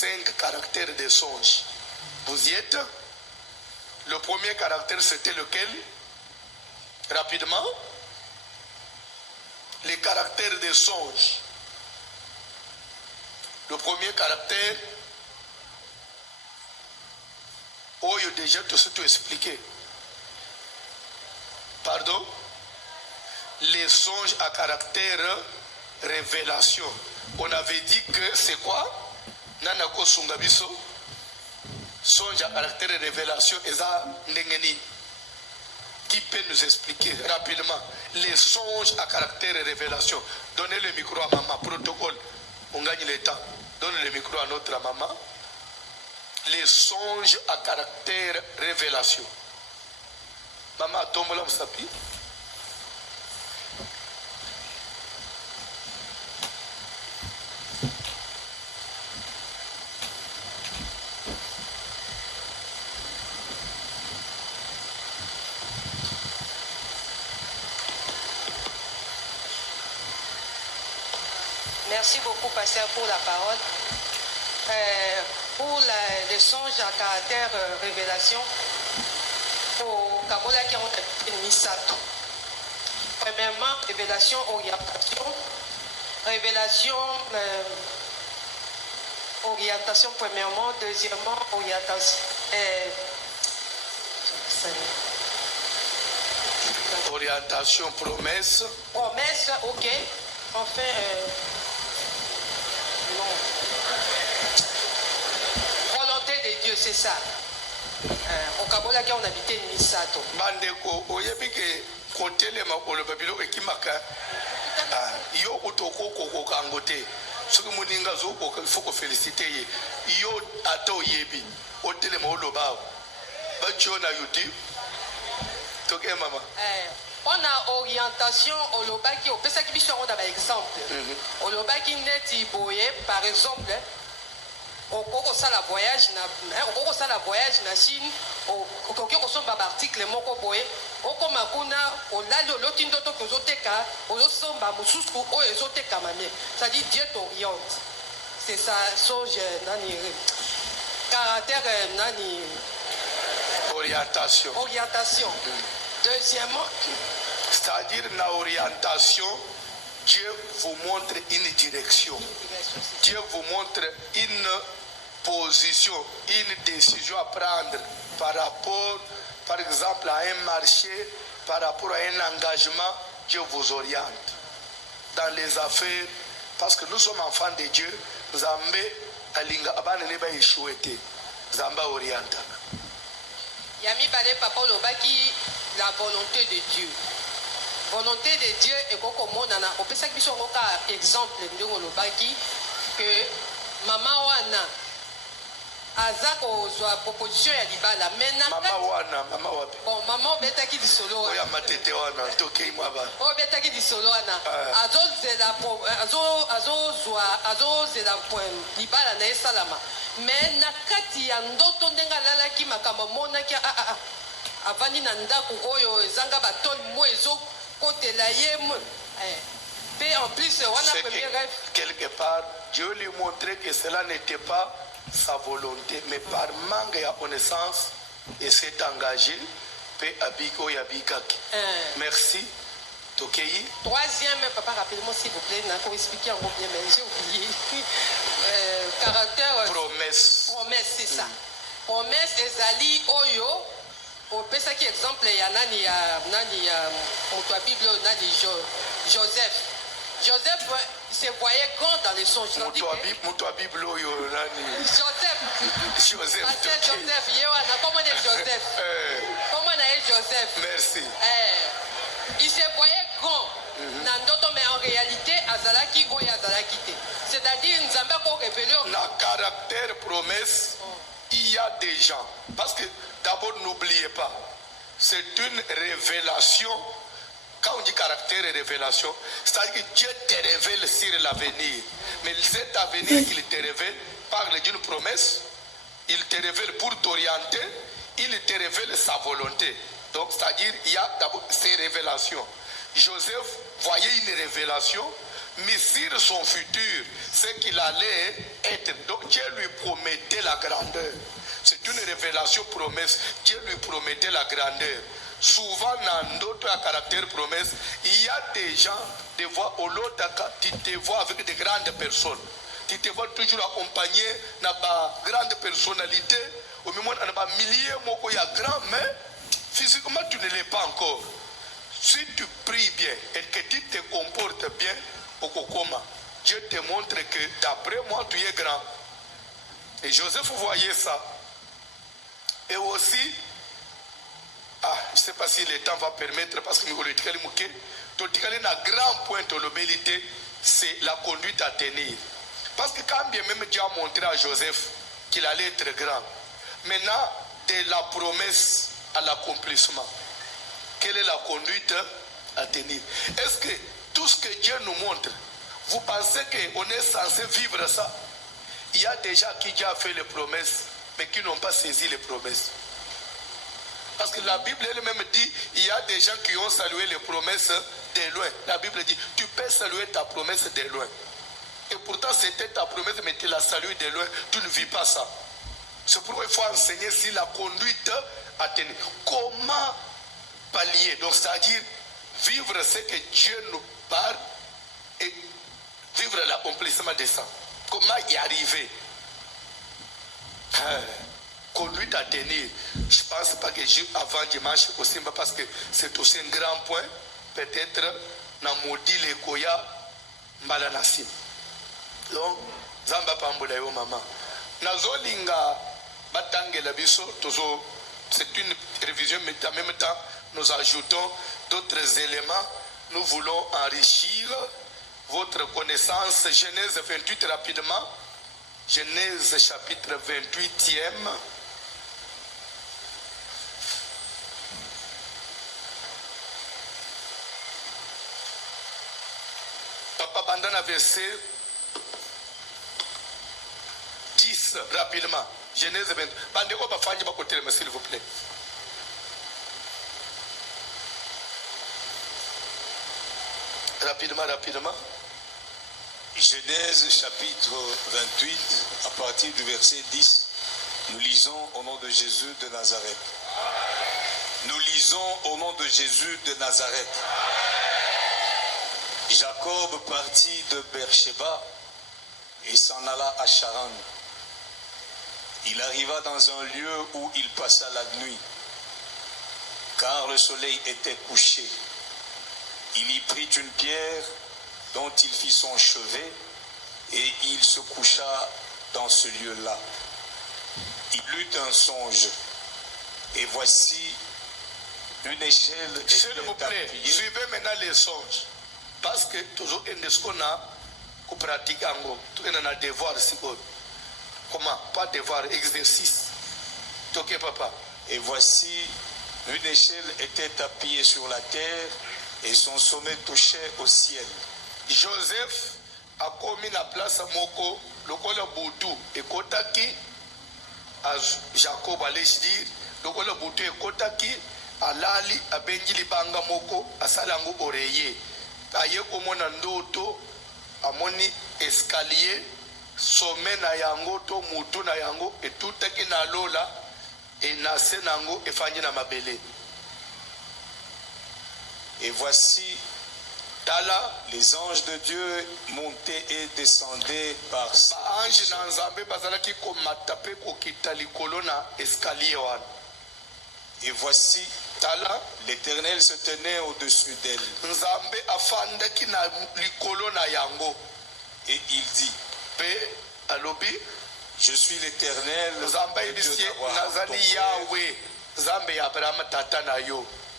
5 caractères des songes. Vous y êtes? Le premier caractère, c'était lequel? Rapidement. Les caractères des songes. Le premier caractère, oh, il y a déjà tout expliqué. Pardon? Les songes à caractère révélation. On avait dit que c'est quoi? Nanako Sungabiso. Songe à caractère révélation. Eza Ndengeni. Qui peut nous expliquer rapidement les songes à caractère révélation? Donnez le micro à maman. Protocole. On gagne le temps. Donnez le micro à notre maman. Les songes à caractère révélation. Maman, tombe là, vous savez. Merci beaucoup, Pasteur, pour la parole. Pour les songes à caractère révélation, pour Kabola qui ont mis ça. Premièrement, révélation, orientation. Révélation, orientation, premièrement. Deuxièmement, orientation. Orientation, promesse. Promesse, ok. Enfin, non. Volonté de Dieu, c'est ça. Au Kabola, on habitait une Misato. Bandeko, oyebike kotele makolo babilo ekimaka. Yo utoko koko kangote. Soki muninga zoko faut féliciter ye. Yo ato yebi. Otele maoloba. Bachona yuti. Toke mama. On a orientation au lobaki, au pesaki biso on a par exemple. Au lobaki neti boye par exemple. Au koko ça la voyage na Chine, au koko so ba article moko boye. Au koma kuna au lalo lotindo to kozoteka, au somba mususu o ezoteka mame. Ça dit Dieu t'oriente. C'est ça songe nani caractère nani orientation. Orientation. Deuxièmement, c'est-à-dire la orientation, Dieu vous montre une direction. Dieu vous montre une position, une décision à prendre par rapport, par exemple, à un marché, par rapport à un engagement. Dieu vous oriente dans les affaires, parce que nous sommes enfants de Dieu. Zambé alinga abana neba échoué. Zamba oriente. Yami balé papa lobaki. La volonté de Dieu. Volonté de Dieu et koko monana. On peut savoir que un exemple de l'obaki que maman wana azako zwa proposition ya libala mena mama wapi bon maman betaki di solo oya matete wana tokei mwaba o betaki di solo wana azo zela libala na esalama mais na kati ya ndoto ndenga lalaki makambo monaki avandi na ndako oyo ezanga batol mo ezokotela ye pe en plus wana premier rêve quelque part Dieu lui montrait que cela n'était pas sa volonté mais par manque de connaissance et s'est engagé pe abiko yabikaki merci tokei. Troisième papa rappelez-moi s'il vous plaît nako expliquer en bien mais j'ai oublié caractère promesse c'est ça promesse ezali oyo au pesaki exemple ya nani ya moto ya Bible nani Joseph se voyait grand dans les songes. Moto ya Bible oyo nani Joseph yewana comment est Joseph comment est Joseph merci il se voyait grand na ndoto mais en réalité azalaki oyo azalaki te c'est-à-dire nzambe ko révéler na caractère promesse il y a des gens parce que d'abord n'oubliez pas c'est une révélation. Quand on dit caractère et révélation, c'est-à-dire que Dieu te révèle sur l'avenir. Mais cet avenir qu'il te révèle parle d'une promesse, il te révèle pour t'orienter, il te révèle sa volonté. Donc, c'est-à-dire il y a d'abord ces révélations. Joseph voyait une révélation, mais sur son futur, ce qu'il allait être. Donc, Dieu lui promettait la grandeur. C'est une révélation promesse. Dieu lui promettait la grandeur. Souvent, dans d'autres caractères promesses, il y a des gens, des voix au lot, tu te vois avec de grandes personnes. Tu te vois toujours accompagné dans de grandes personnalités. Au moment où il y a milliers de grands, mais physiquement, tu ne l'es pas encore. Si tu pries bien et que tu te comportes bien, Dieu te montre que d'après moi, tu es grand. Et Joseph voyait ça. Et aussi, je ne sais pas si le temps va permettre, parce que un grand point de l'obélité, c'est la conduite à tenir. Parce que quand bien même Dieu a montré à Joseph qu'il allait être grand, maintenant, de la promesse à l'accomplissement, quelle est la conduite à tenir? Est-ce que tout ce que Dieu nous montre, vous pensez qu'on est censé vivre ça? Il y a des gens qui Dieu a fait les promesses, mais qui n'ont pas saisi les promesses. Parce que la Bible elle-même dit, il y a des gens qui ont salué les promesses de loin. La Bible dit, tu peux saluer ta promesse de loin. Et pourtant c'était ta promesse, mais tu l'as saluée de loin, tu ne vis pas ça. C'est pourquoi il faut enseigner si la conduite à tenir. Comment pallier? Donc c'est-à-dire vivre ce que Dieu nous parle et vivre l'accomplissement de ça. Comment y arriver? Conduite à tenir. Je ne pense pas que avant dimanche aussi, parce que c'est aussi un grand point. Peut-être dans maudit les koya malanassim. Donc, Zamba Pambola yo maman. Nazolinga batangela biso tozo. C'est une révision, mais en même temps, nous ajoutons d'autres éléments. Nous voulons enrichir votre connaissance. Genèse 28 rapidement. Genèse chapitre 28e. Papa Bandana verset 10 rapidement. Genèse 28. Bandeko bafanyi bakote s'il vous plaît. Rapidement. Genèse chapitre 28, à partir du verset 10, nous lisons au nom de Jésus de Nazareth. Nous lisons au nom de Jésus de Nazareth. Jacob partit de Beersheba et s'en alla à Charan. Il arriva dans un lieu où il passa la nuit, car le soleil était couché. Il y prit une pierre dont il fit son chevet et il se coucha dans ce lieu-là. Il eut un songe et voici une échelle. S'il vous plaît, suivez maintenant les songes. Parce que toujours ce qu'on a pratiqué en gros, tout le monde a devoir. Comment? Pas devoir, exercice. Ok papa. Et voici une échelle était appuyée sur la terre et son sommet touchait au ciel. Joseph a commis la place à Moko, le Kola Boutou et Kotaki, à Jacob allait dire, le Kola Boutou et Kotaki, à Lali, à Benjili Banga Moko, à Salango Oreiller. À Yekomo Nandoto, à Moni escalier, sommet na yango, to Moutou na yango, et tout taki na Lola, et na Senango, et Fanny na Mabele. Et voici les anges de Dieu montaient et descendaient par et voici l'Éternel se tenait au-dessus d'elle. Et il dit, je suis l'Éternel,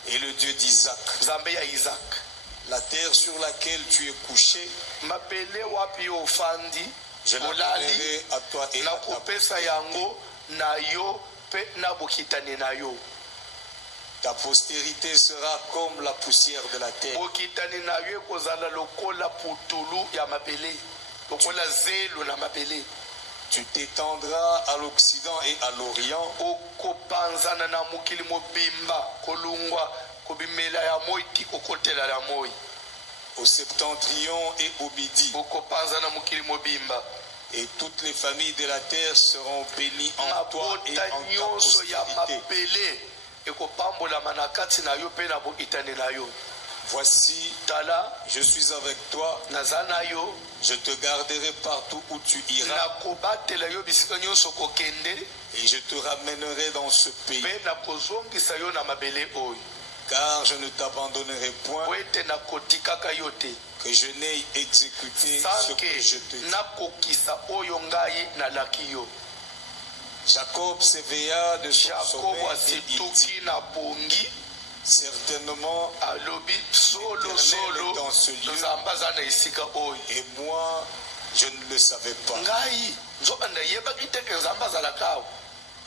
et le Dieu d'Isaac. La terre sur laquelle tu es couché, je la donnerai à toi et à ta postérité sera comme la poussière de la terre. Tu t'étendras à l'Occident et à l'Orient. Au septentrion et au midi. Et toutes les familles de la terre seront bénies en toi et mabota en ta nyonso ya postérité. mabele ekopambolama na kati na yo mpe na bokitani na yo. Voici, Tala je suis avec toi, naza na yo, je te garderai partout où tu iras nakobatela yo bisika nyonso kokende et je te ramènerai dans ce pays. mpe nakozongisa yo na mabele oyo, Car je ne t'abandonnerai point, po ete nakotikaka yo te que je n'ai exécuté ce sanke que je te dis. nakokisa oyo ngai nalaki yo. Jacob s'éveilla de son Jakobo sommeil et il dit, asituki na pongi certainement, alobi solo L'Éternel solo est dans ce lieu. nzambe aza na esika oyo. et moi, je ne le savais pas. ngai nzokanda yebaki teke nzambe azalaka awa.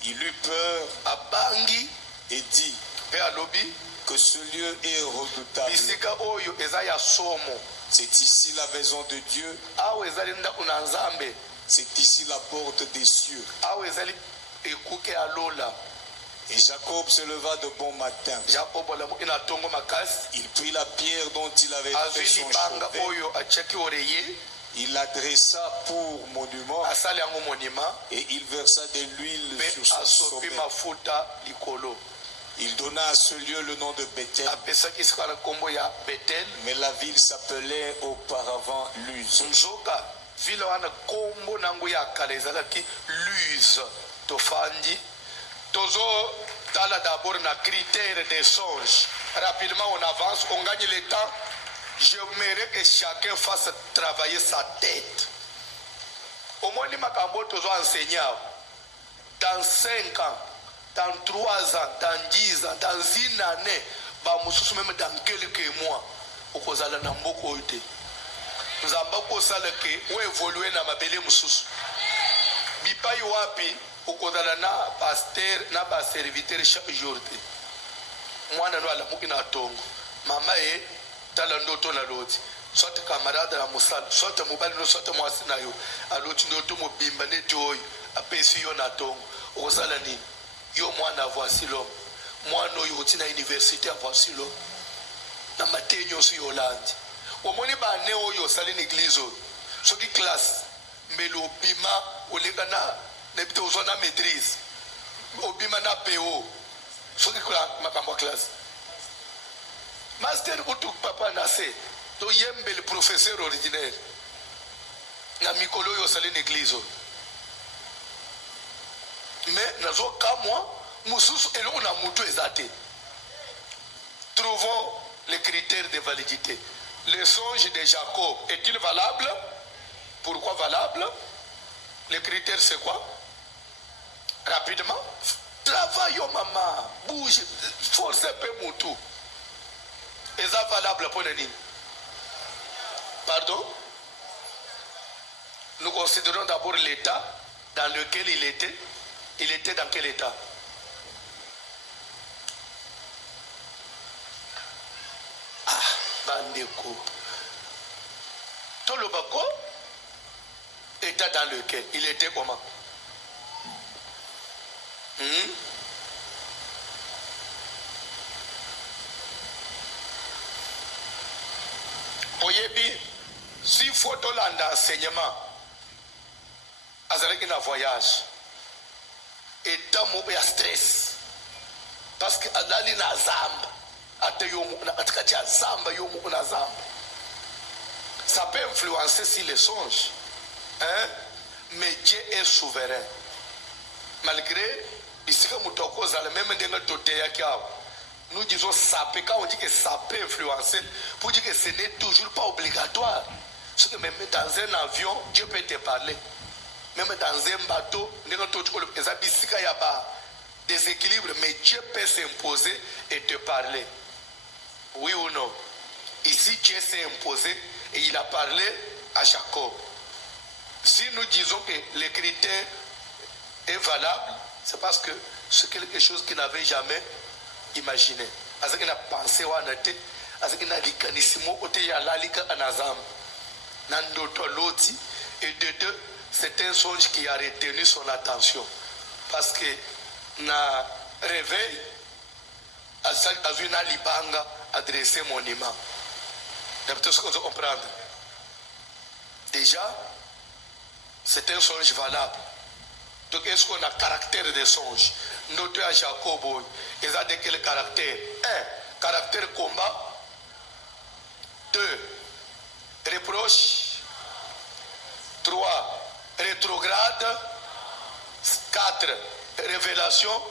Il eut peur abangi et dit mpe alobi que ce lieu est redoutable. bisika oyo eza ya somo, C'est ici la maison de Dieu, awa ezali ndako na nzambe, c'est ici la porte des cieux. awa ezali ekuke ya lola. Et Jacob se leva de bon matin. jakobo alamuki na ntongo makasi, Il prit la pierre dont il avait azwi fait son libanga chevet, oyo atiaki oreye, il l'adressa pour monument asali yango monima et il versa de l'huile mpe sur son asopi sommet. mafuta likolo. Il donna à ce lieu le nom de Bethel, apesaki esika na nkombo ya betel. mais la ville s'appelait auparavant Luz. nzoka vile wana nkombo nango ya kala ezalaki luse. tofandi tozotala d'abord na critère des songes. Rapidement on avance, on gagne le temps. J'aimerais que chacun fasse travailler sa tête. omoni makambo tozo enseigner awa. Dans 5 ans, dans 3 ans, dans 10 ans, dans une année, bamosusu même dans quelques mois okozala na mboka oyo te. nzambe akosala ke oevolue na mabele mosusu. bipai wapi okozala na paster na baserviteur chaque jour te. mwana no alamuki na tongo, mama ye tala ndoto na loti, soit camarade na mosala, soit mobali no, soit mwasi na yo aloti ndoto mobimba neti oyo apesi yo na tongo. okozala nini yo mwana voici l'homme, mwana oyo oti na université ya voici l'homme, na mateyi nyonso yo olandi. omoni bane oyo osali na église oyo, soki classe mbeli obima oleka na nebite ozwa na maîtrise, obima na po, soki kula makambo ya classe master kutu papa na se to yembeli professeur ordinaire na mikolo oyo osali na église oyo. mais nazokamwa mosusu eloko na mutu eza te. Trouvons les critères de validité. Le songe de Jacob est-il valable? Pourquoi valable? Les critères c'est quoi? Rapidement. Travaillons maman, bouge, force un peu mutu. Est-ce valable pour les lignes? Pardon? Nous considérons d'abord l'état dans lequel il était. Il était dans quel état? Bandeko. Tolobako, état dans lequel il était comment? Oyebi, si faut tolanda enseignement, azalaki na voyage, état moko ya stress, parce que alali na zamba. Ça peut influencer sur les songes, hein? Mais Dieu est souverain. Malgré nous disons ça peut, quand on dit que ça peut influencer, pour dire que ce n'est toujours pas obligatoire. Parce que même dans un avion, Dieu peut te parler. Même dans un bateau, déséquilibre, mais Dieu peut s'imposer et te parler. Oui ou non? Ici, Dieu s'est imposé et il a parlé à Jacob. Si nous disons que le critère est valable, c'est parce que c'est quelque chose qu'il n'avait jamais imaginé. Parce qu'il a pensé à noter, parce qu'il a dit qu'il y a l'alika anazam. Et de deux, c'est un songe qui a retenu son attention. Parce que na réveil, azuna libanga adressé mon imam. D'après ce qu'on peut comprendre. Déjà, C'est un songe valable. Donc, est-ce qu'on a caractère de songe? Notez à Jacob, ils ont de quel caractère? 1. Caractère combat. 2. Reproche. 3. Rétrograde. 4. Révélation.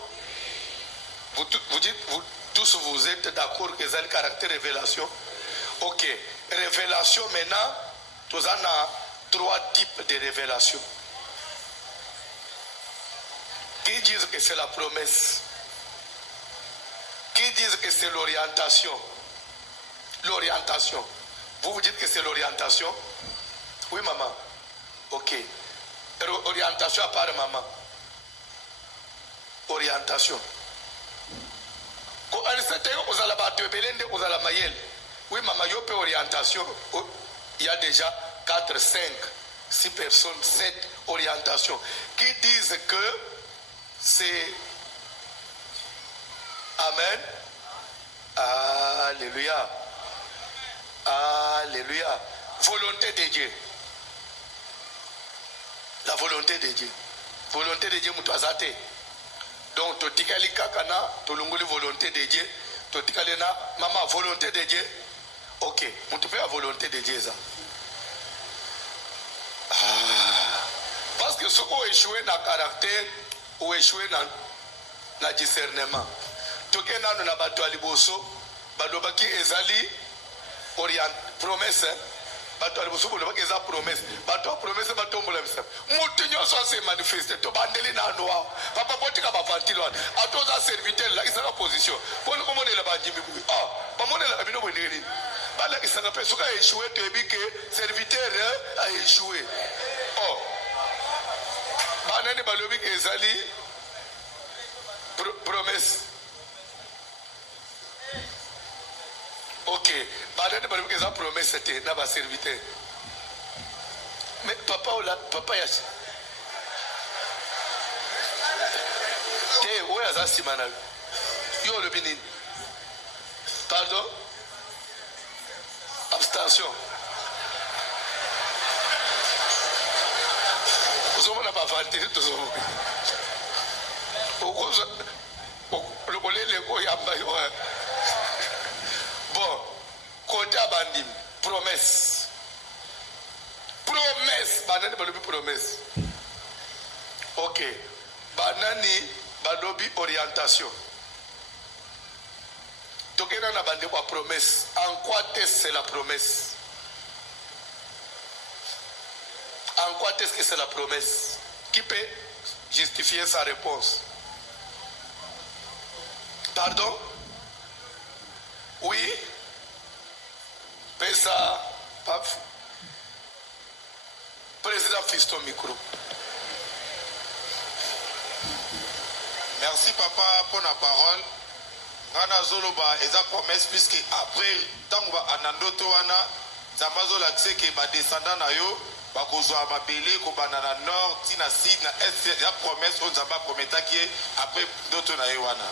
Vous tous vous êtes d'accord que c'est le caractère révélation? Ok. Révélation maintenant, nous avons 3 types de révélations. Qui disent que c'est la promesse? Qui disent que c'est l'orientation? L'orientation. Vous dites que c'est l'orientation? Oui, maman. Ok. Orientation à part maman. Orientation. Oui, maman, il y a orientation. Il y a déjà 4, 5, 6 personnes, 7 orientations qui disent que c'est... Amen. Alléluia. Alléluia. Volonté de Dieu. La volonté de Dieu. Volonté de Dieu, mutazate. Donc, totikali kakana, tolunguli volonté de Dieu. Totikali na, maman, volonté de Dieu. Ok, mutupé la volonté de Dieu, ça. Parce que ce qu'on échoué dans le caractère, ou échoué dans le discernement. Tout ce qu'on a battu à Liboso, Badobaki Ezali, promesse. Bato alibusu bolo bakeza promesse bato promesse bato mbola bisa mutu nyoso se manifeste to bandeli na noa papa botika ba vantilo atoza serviteur la isaka position pour nous commander la bandimi bu pas monner la bino bondeli bala isaka pe suka échoué to ebike serviteur a échoué banani balobi ke ezali promesse. Ok, banani balobi ke za promesse c'était na ba serviteur. Mais papa ya te oya za simana yo le binin. Pardon? Abstention. Vous avez pas vanté tout ça. Bon, côté abandim, promesse. Promesse, banani balobi promesse. Ok, banani balobi orientation. Tokena na bande kwa promesse. En quoi est-ce que c'est la promesse? En quoi est-ce que c'est la promesse? Qui peut justifier sa réponse? Pardon? Oui? Pesa, paf. Président Fiston micro. Merci papa pour la parole. Rana Zoloba et sa promesse puisque après tant que anandoto wana zamazo l'accès que ba descendant na yo ba kozwa mabele ko banana nord tina sud na est la promesse on zamba prometa qui après d'autres na wana.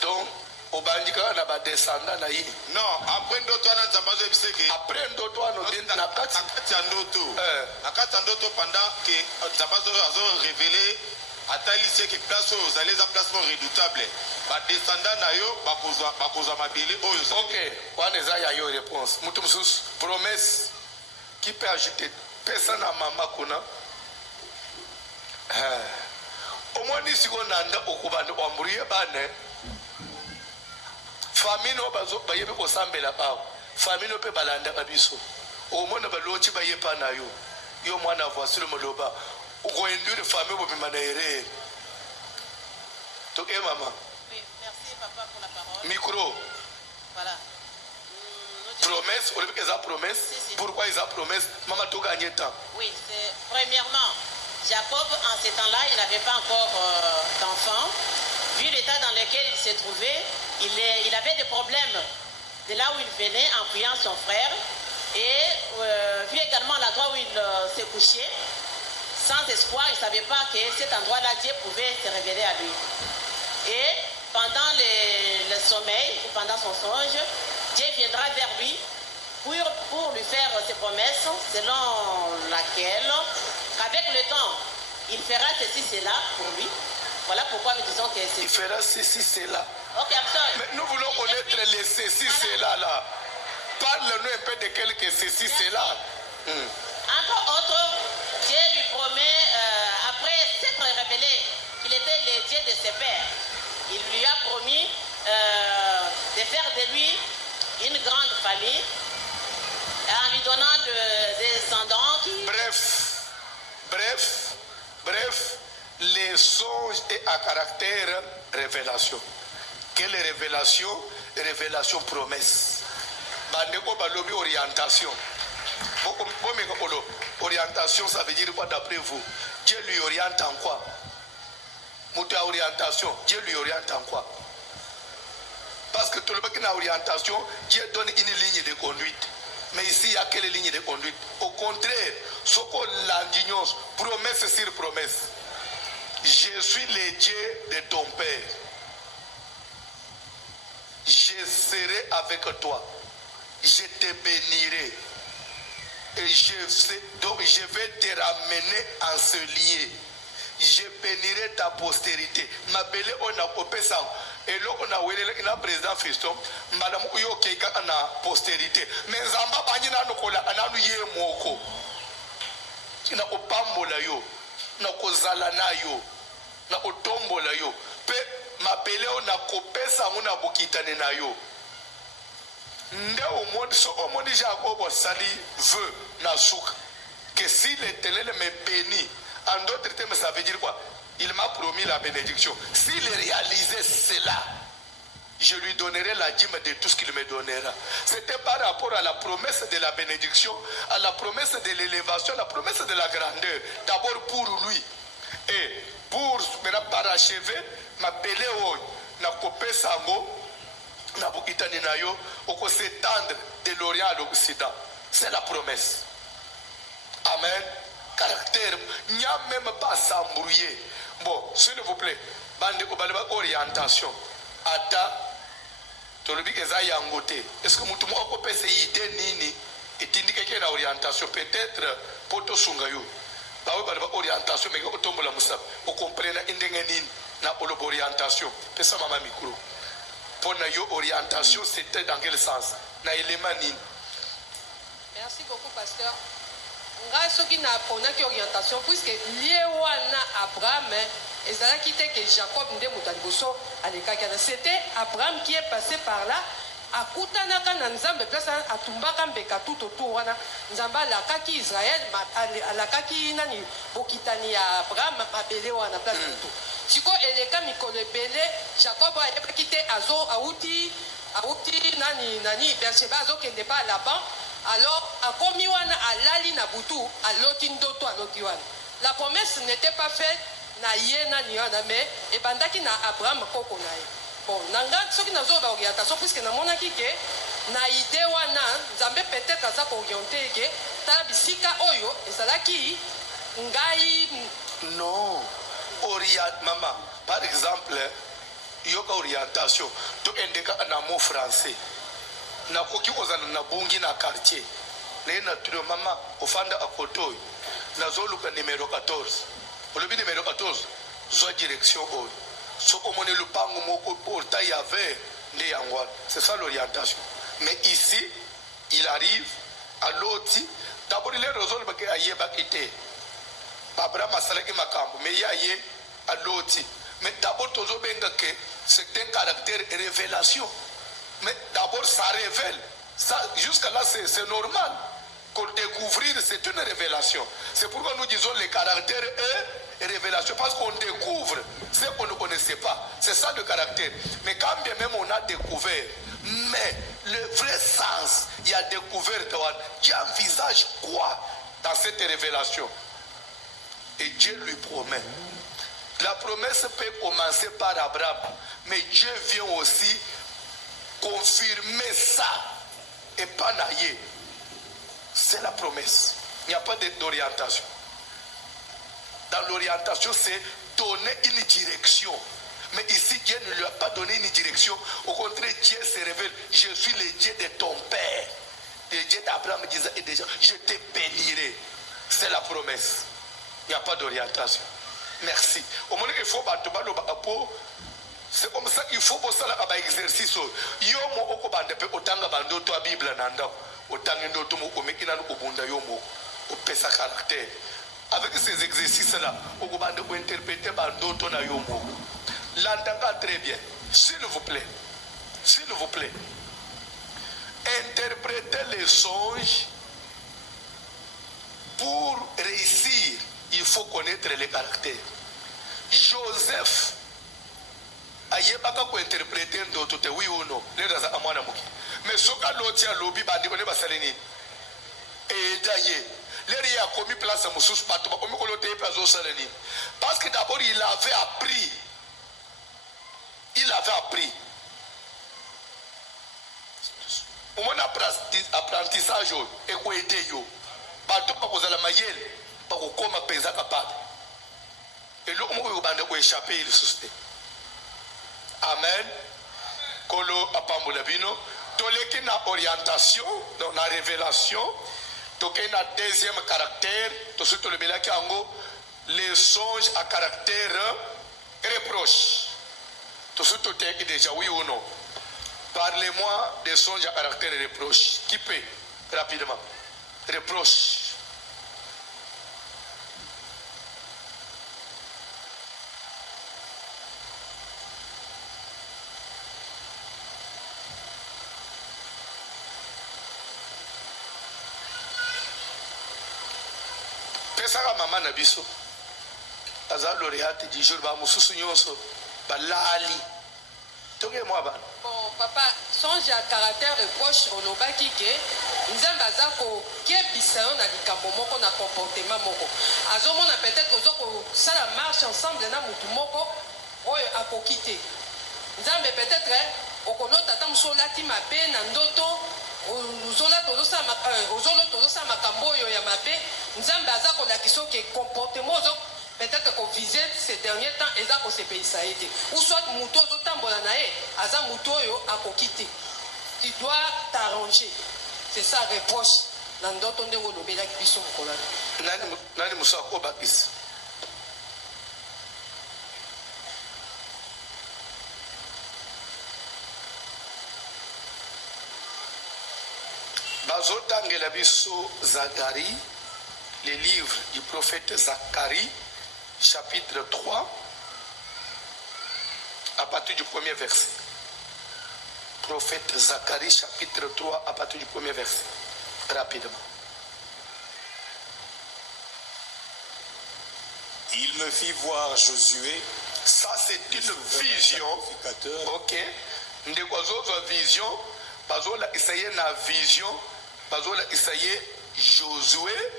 Donc au bandika na ba descendant na yi. Non, après d'autres wana zamazo ebise que après d'autres wana na kati ndoto. Na kati ndoto pendant que zamazo azo révélé atalisé que place aux allées à placement redoutable. Ba descendant na yo bakozwa mabele oyo. OK, wana za ya yo réponse. Mutu mususu promesse qui peut ajouter personne à maman kuna. Au moins ni siko nanda okubanda kwamuriye bane. Famille no bazo bayebe ko sambela bawo. Famille no pe balanda kabiso. Au moins na balochi bayepa na yo. Yo mwana voici le moloba. Ukoendure famille bo bimana ere. Toke maman. Oui, merci papa pour la parole. Micro. Voilà. Promesse, on dit promesse. Si. Pourquoi ils ont promesse? Maman, tout gagné temps. Oui, c'est premièrement, Jacob en ces temps-là, il n'avait pas encore d'enfant. Vu l'état dans lequel il s'est trouvé, il avait des problèmes de là où il venait en fuyant son frère. Et vu également l'endroit où il s'est couché, sans espoir, il ne savait pas que cet endroit-là, Dieu pouvait se révéler à lui. Et pendant le sommeil, ou pendant son songe, Dieu viendra vers lui pour lui faire ses promesses, selon laquelle, qu'avec le temps, il fera ceci, cela pour lui. Voilà pourquoi nous disons que c'est... Il fera ceci, cela. Ok, I'm sorry. Mais nous voulons connaître les ceci, cela là. Parle-nous un peu de quelques ceci, cela. Entre autres, Dieu lui promet, après s'être révélé qu'il était le Dieu de ses pères, il lui a promis de faire de lui une grande famille en lui donnant des descendants qui... Bref, les songes et à caractère révélation. Quelle révélation? Révélation promesse. Bandeko balobi orientation. Orientation, ça veut dire quoi d'après vous? Dieu lui oriente en quoi? Mouta orientation, Dieu lui oriente en quoi? Parce que tout le monde qui a orientation, Dieu donne une ligne de conduite. Mais ici, il y a quelle ligne de conduite? Au contraire, ce qu'on l'indignons, promesse sur promesse. Je suis le Dieu de ton père. Je serai avec toi. Je te bénirai. Et je vais te ramener en ce lieu. Je bénirai ta postérité. Ma belle, on a coupé ça. Et là, on a oué le président Fiston. Madame Ouyo Keika, on a postérité. Mais Zamba Banina Nokola, on a noué moko. Tu n'as pas molayo. Na kozalana yo. Na otombola yo. Pe, ma belle, on a coupé ça, on a bokitane na yo. Nde au monde, ce au monde Jacob Sali veut na souk que si l'Éternel me bénit, en d'autres termes, ça veut dire quoi? Il m'a promis la bénédiction. S'il réalisait cela, je lui donnerai la dîme de tout ce qu'il me donnera. C'était par rapport à la promesse de la bénédiction, à la promesse de l'élévation, à la promesse de la grandeur. D'abord pour lui. Et pour maintenant parachever, m'appeler au na kopé sango. On s'étendre de l'Orient à l'Occident. C'est la promesse. Amen. Caractère. Il n'y a même pas à s'embrouiller. Bon, s'il vous plaît, orientation. Ata, est-ce que nous avons pu cette idée nini et indiquer qu'il y a une orientation? Peut-être pour tout sungayo. Orientation, mais vous comprenez l'orientation. Pesa mama micro. Pour notre orientation, c'était dans quel sens? Merci beaucoup, pasteur. Ce qui n'a pas orientation, puisque Liewana Abraham, et Jacob c'était Abraham qui est passé par là. Akutanaka na nzambe place atumbaka mbeka tout autour wana nzamba lakaki Israël alakaki nani bokitani ya Abraham mabele wana place tout siko eleka mikolo ebele Jacob ayebaki te azo auti nani Bersheba azo kende pa Laban alors akomi wana alali na butu aloti ndoto aloti wana. La promesse n'était pas faite na ye nani wana mais ebandaki na Abraham koko na ye. Bon, nanga soki nazo ba orientation puisque na mona kike na idée wana nzambe peut-être aza ko orienter ke tala bisika oyo ezalaki ngai non maman par exemple yoka orientation to endeka na mot français na koki ozana na bungi na quartier na tudo mama ofanda akoto nazo luka numéro 14 olobi numéro 14 zo direction oyo. C'est ça l'orientation. Mais ici, il arrive à l'autre. D'abord, il est résolu parce qu'il y a quitté. Abraham a salé makambo, mais il y a à l'autre. Mais d'abord, c'est un caractère révélation. Mais d'abord, ça révèle. Jusqu'à là, c'est normal. Qu'on découvrir, c'est une révélation. C'est pourquoi nous disons le caractère est révélation. Parce qu'on découvre ce qu'on ne connaissait pas. C'est ça le caractère. Mais quand bien même on a découvert, mais le vrai sens, il y a découvert qui envisage quoi dans cette révélation. Et Dieu lui promet. La promesse peut commencer par Abraham, mais Dieu vient aussi confirmer ça et pas naïe. C'est la promesse. Il n'y a pas d'orientation. Dans l'orientation, c'est donner une direction. Mais ici, Dieu ne lui a pas donné une direction. Au contraire, Dieu se révèle. Je suis le Dieu de ton père. Le Dieu d'Abraham disait déjà, je te bénirai. C'est la promesse. Il n'y a pas d'orientation. Merci. Au moment où il faut battre le c'est comme ça qu'il faut bosser un exercice. Yomo oko bande pe otanga bando to Bible nanda. Otanga ndo to mo omekina no obunda yomo. Opesa caractère. Avec ces exercices-là, oko bande ko interpréter bando to na yomo. L'entanga très bien. S'il vous plaît. S'il vous plaît. Interpréter les songes. Pour réussir, il faut connaître les caractères. Joseph ayebaka ko interpréter ndoto te oui ou non les raza amwana muki mais soka loti ya lobi bandi ko ne basaleni et d'ailleurs les a commis place à musus pato ba komi ko lote place au saleni parce que d'abord il avait appris au moins apprentissage et ko aider yo bato pa kozala mayele pa ko koma penza capable et le mo ko bande ko échapper il susté. Amen. Kolo apambola bino. Toleki na orientation, donc na révélation. Toke na deuxième caractère. Tosu tolebelaki ango les songes à caractère reproche. Tosu toteki déjà oui ou non. Parlez-moi des songes à caractère reproche. Qui peut rapidement? Reproche. Saka maman na biso aza lauréate du jour ba mususu nyonso balali toke moi ba bon papa songe à caractère reproche olobaki ke nzambe aza kokebisa yo na likambo moko na comportement moko azomona peut-être ozokosala marche ensemble na mutu moko oyo akoki te nzambe peut-être okolota ata mosu olati mabe na ndoto ozolota makambo oyo ya mabe nzambe aza kolakisa ke comportement ozo peut-être koviser ces derniers temps eza kosepelisa ye te ou soit moto ozotambola na ye aza moto oyo akoki te tu dois t'arranger c'est ça reproche na ndoto ndenge olobelaki biso mokolo nani mosu akobakisa bazotangela biso Zacharie, les livres du prophète Zacharie, chapitre 3, à partir du premier verset. Prophète Zacharie, chapitre 3, à partir du premier verset. Rapidement. Il me fit voir Josué. Ça, c'est une vision. Ok. Ndekwazo vision. Bazola isaye na vision. Bazola isaye Josué.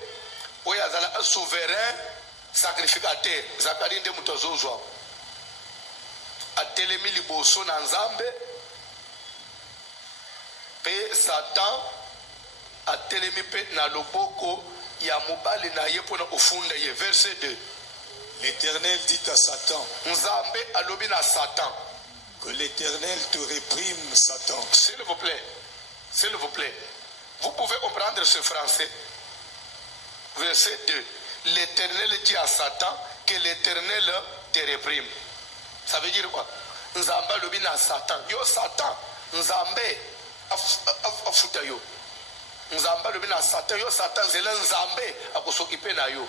Oya zala un souverain sacrificateur. Zacharie nde muto azozwa. Atelemi liboso na Nzambe. Pe Satan atelemi pe na loboko ya mobali na ye pona ofunda ye. Verset 2. L'Éternel dit à Satan. Nzambe alobi na Satan. Que l'Éternel te réprime, Satan. S'il vous plaît. S'il vous plaît. Vous pouvez comprendre ce français. Verset 2. L'Éternel dit à Satan que l'Éternel te réprime. Ça veut dire quoi? Nzambe alobi na Satan. Yo Satan. Nzambe afuta yo. Nzambe alobi na Satan. Yo Satan zela Nzambe akosokipe na yo.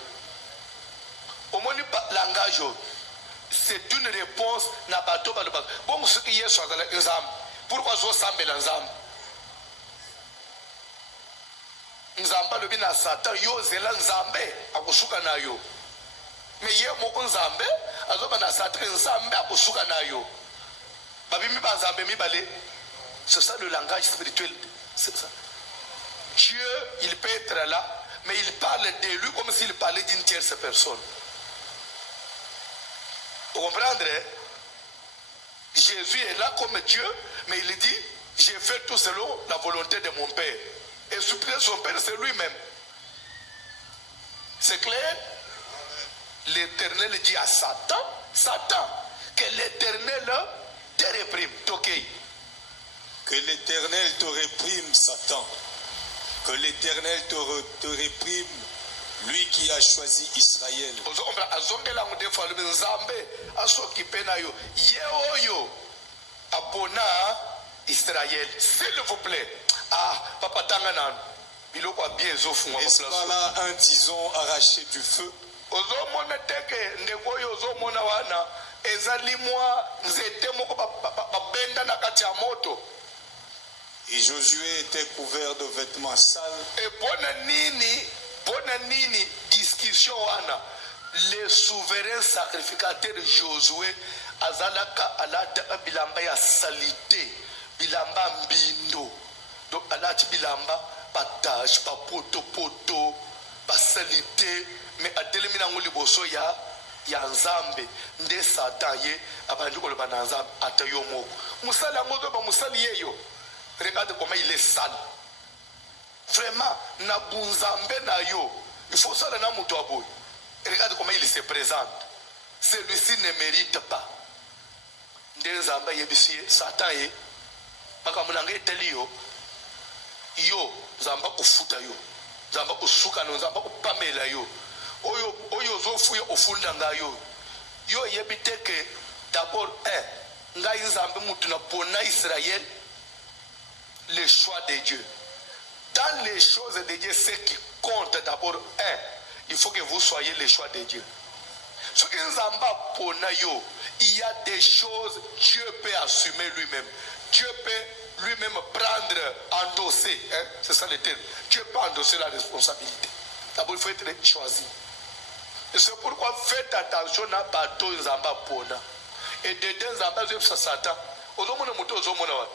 Au moins langage, c'est une réponse na bato balobaka. Bon ce qui est sur la Nzambe. Pourquoi zo sambe la Nzambe? Nzambe lobi na Satan yo zela Nzambe akosuka na yo. Mais ye moko Nzambe azoba na Satan Nzambe akosuka na yo. Babimi ba Nzambe mibale. C'est ça le langage spirituel. C'est ça. Dieu, il peut être là, mais il parle de lui comme s'il parlait d'une tierce personne. Vous comprenez? Jésus est là comme Dieu, mais il dit, j'ai fait tout selon la volonté de mon Père. Et supplier son Père, c'est lui-même. C'est clair? L'Éternel dit à Satan, Satan, que l'Éternel te réprime. Ok. Que l'Éternel te réprime, Satan. Que l'Éternel te réprime, Lui qui a choisi Israël. ozokombela azongela ngo defa lobi nzambe asokipe na yo ye oyo apona Israël, s'il vous plaît. Ah, papa Tanganan, biloko bien ezofungwa Est-ce pas là un tison arraché du feu? ozomona teke ndeko oyo ozomona wana ezali mwa nzete moko babenda na kati ya moto. Et Josué était couvert de vêtements sales. Et bona nini discussion wana le souverain sacrificateur Josué azalaka alata bilamba ya salité, bilamba mbindo. Donc alati bilamba patage, pa poto, pa salité, mais atelemi nango liboso ya nzambe nde Satan ye abandi koloba na nzambe ata yo moko. Musali yango to ba musali yeyo. Regarde comment il est sale. Vraiment, na bunzambe na yo. Il faut ça na muto aboy. Regarde comment il se présente. Celui-ci ne mérite pas. Ndezamba yebisi Satan ye. Makamuna ngeteli yo. Yo zamba kufuta yo. Zamba kusuka no zamba kupamela yo. Oyo zofu yo ofunda nga yo. Yo yebiteke d'abord ngai nzambe mutu na pona Israël. Le choix de Dieu. Dans les choses de Dieu, ce qui compte d'abord, il faut que vous soyez le choix de Dieu. Ce qui nous embarque pour nous, il y a des choses, Dieu peut assumer lui-même. Dieu peut lui-même prendre, endosser. C'est ça le terme. Dieu peut endosser la responsabilité. D'abord, il faut être choisi. Et c'est pourquoi faites attention à bateau Nzamba Pona. Et dedans Nzamba Zeb Satan. Ozomona muto ozomona wa.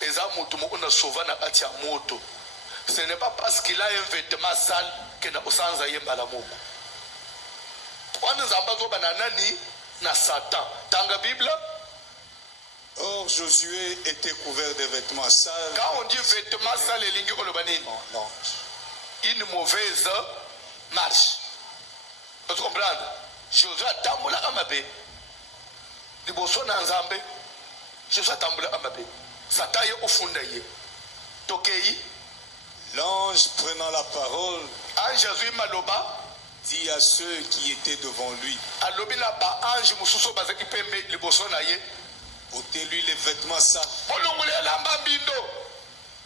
Eza mutu moko na sauva na kati ya moto. Ce n'est pas parce qu'il a un vêtement sale que na osanza yembala moko. Wana Nzamba zoba na nani na Satan. Tanga Bible. Or Josué était couvert de vêtements sales. Quand on dit vêtements sales, elingi koloba nini? Non. Une mauvaise marche. Vous comprenez? Josué atambola amabe. Liboso na Nzambe. Josué atambola amabe. Satan ye ofunda ye. Tokei. L'ange prenant la parole Ange Jésus maloba dit à ceux qui étaient devant lui, alobi na ba ange mususu bazaki pembe liboso na ye. ôtez-lui les vêtements sales. Bolongole lamba mbindo.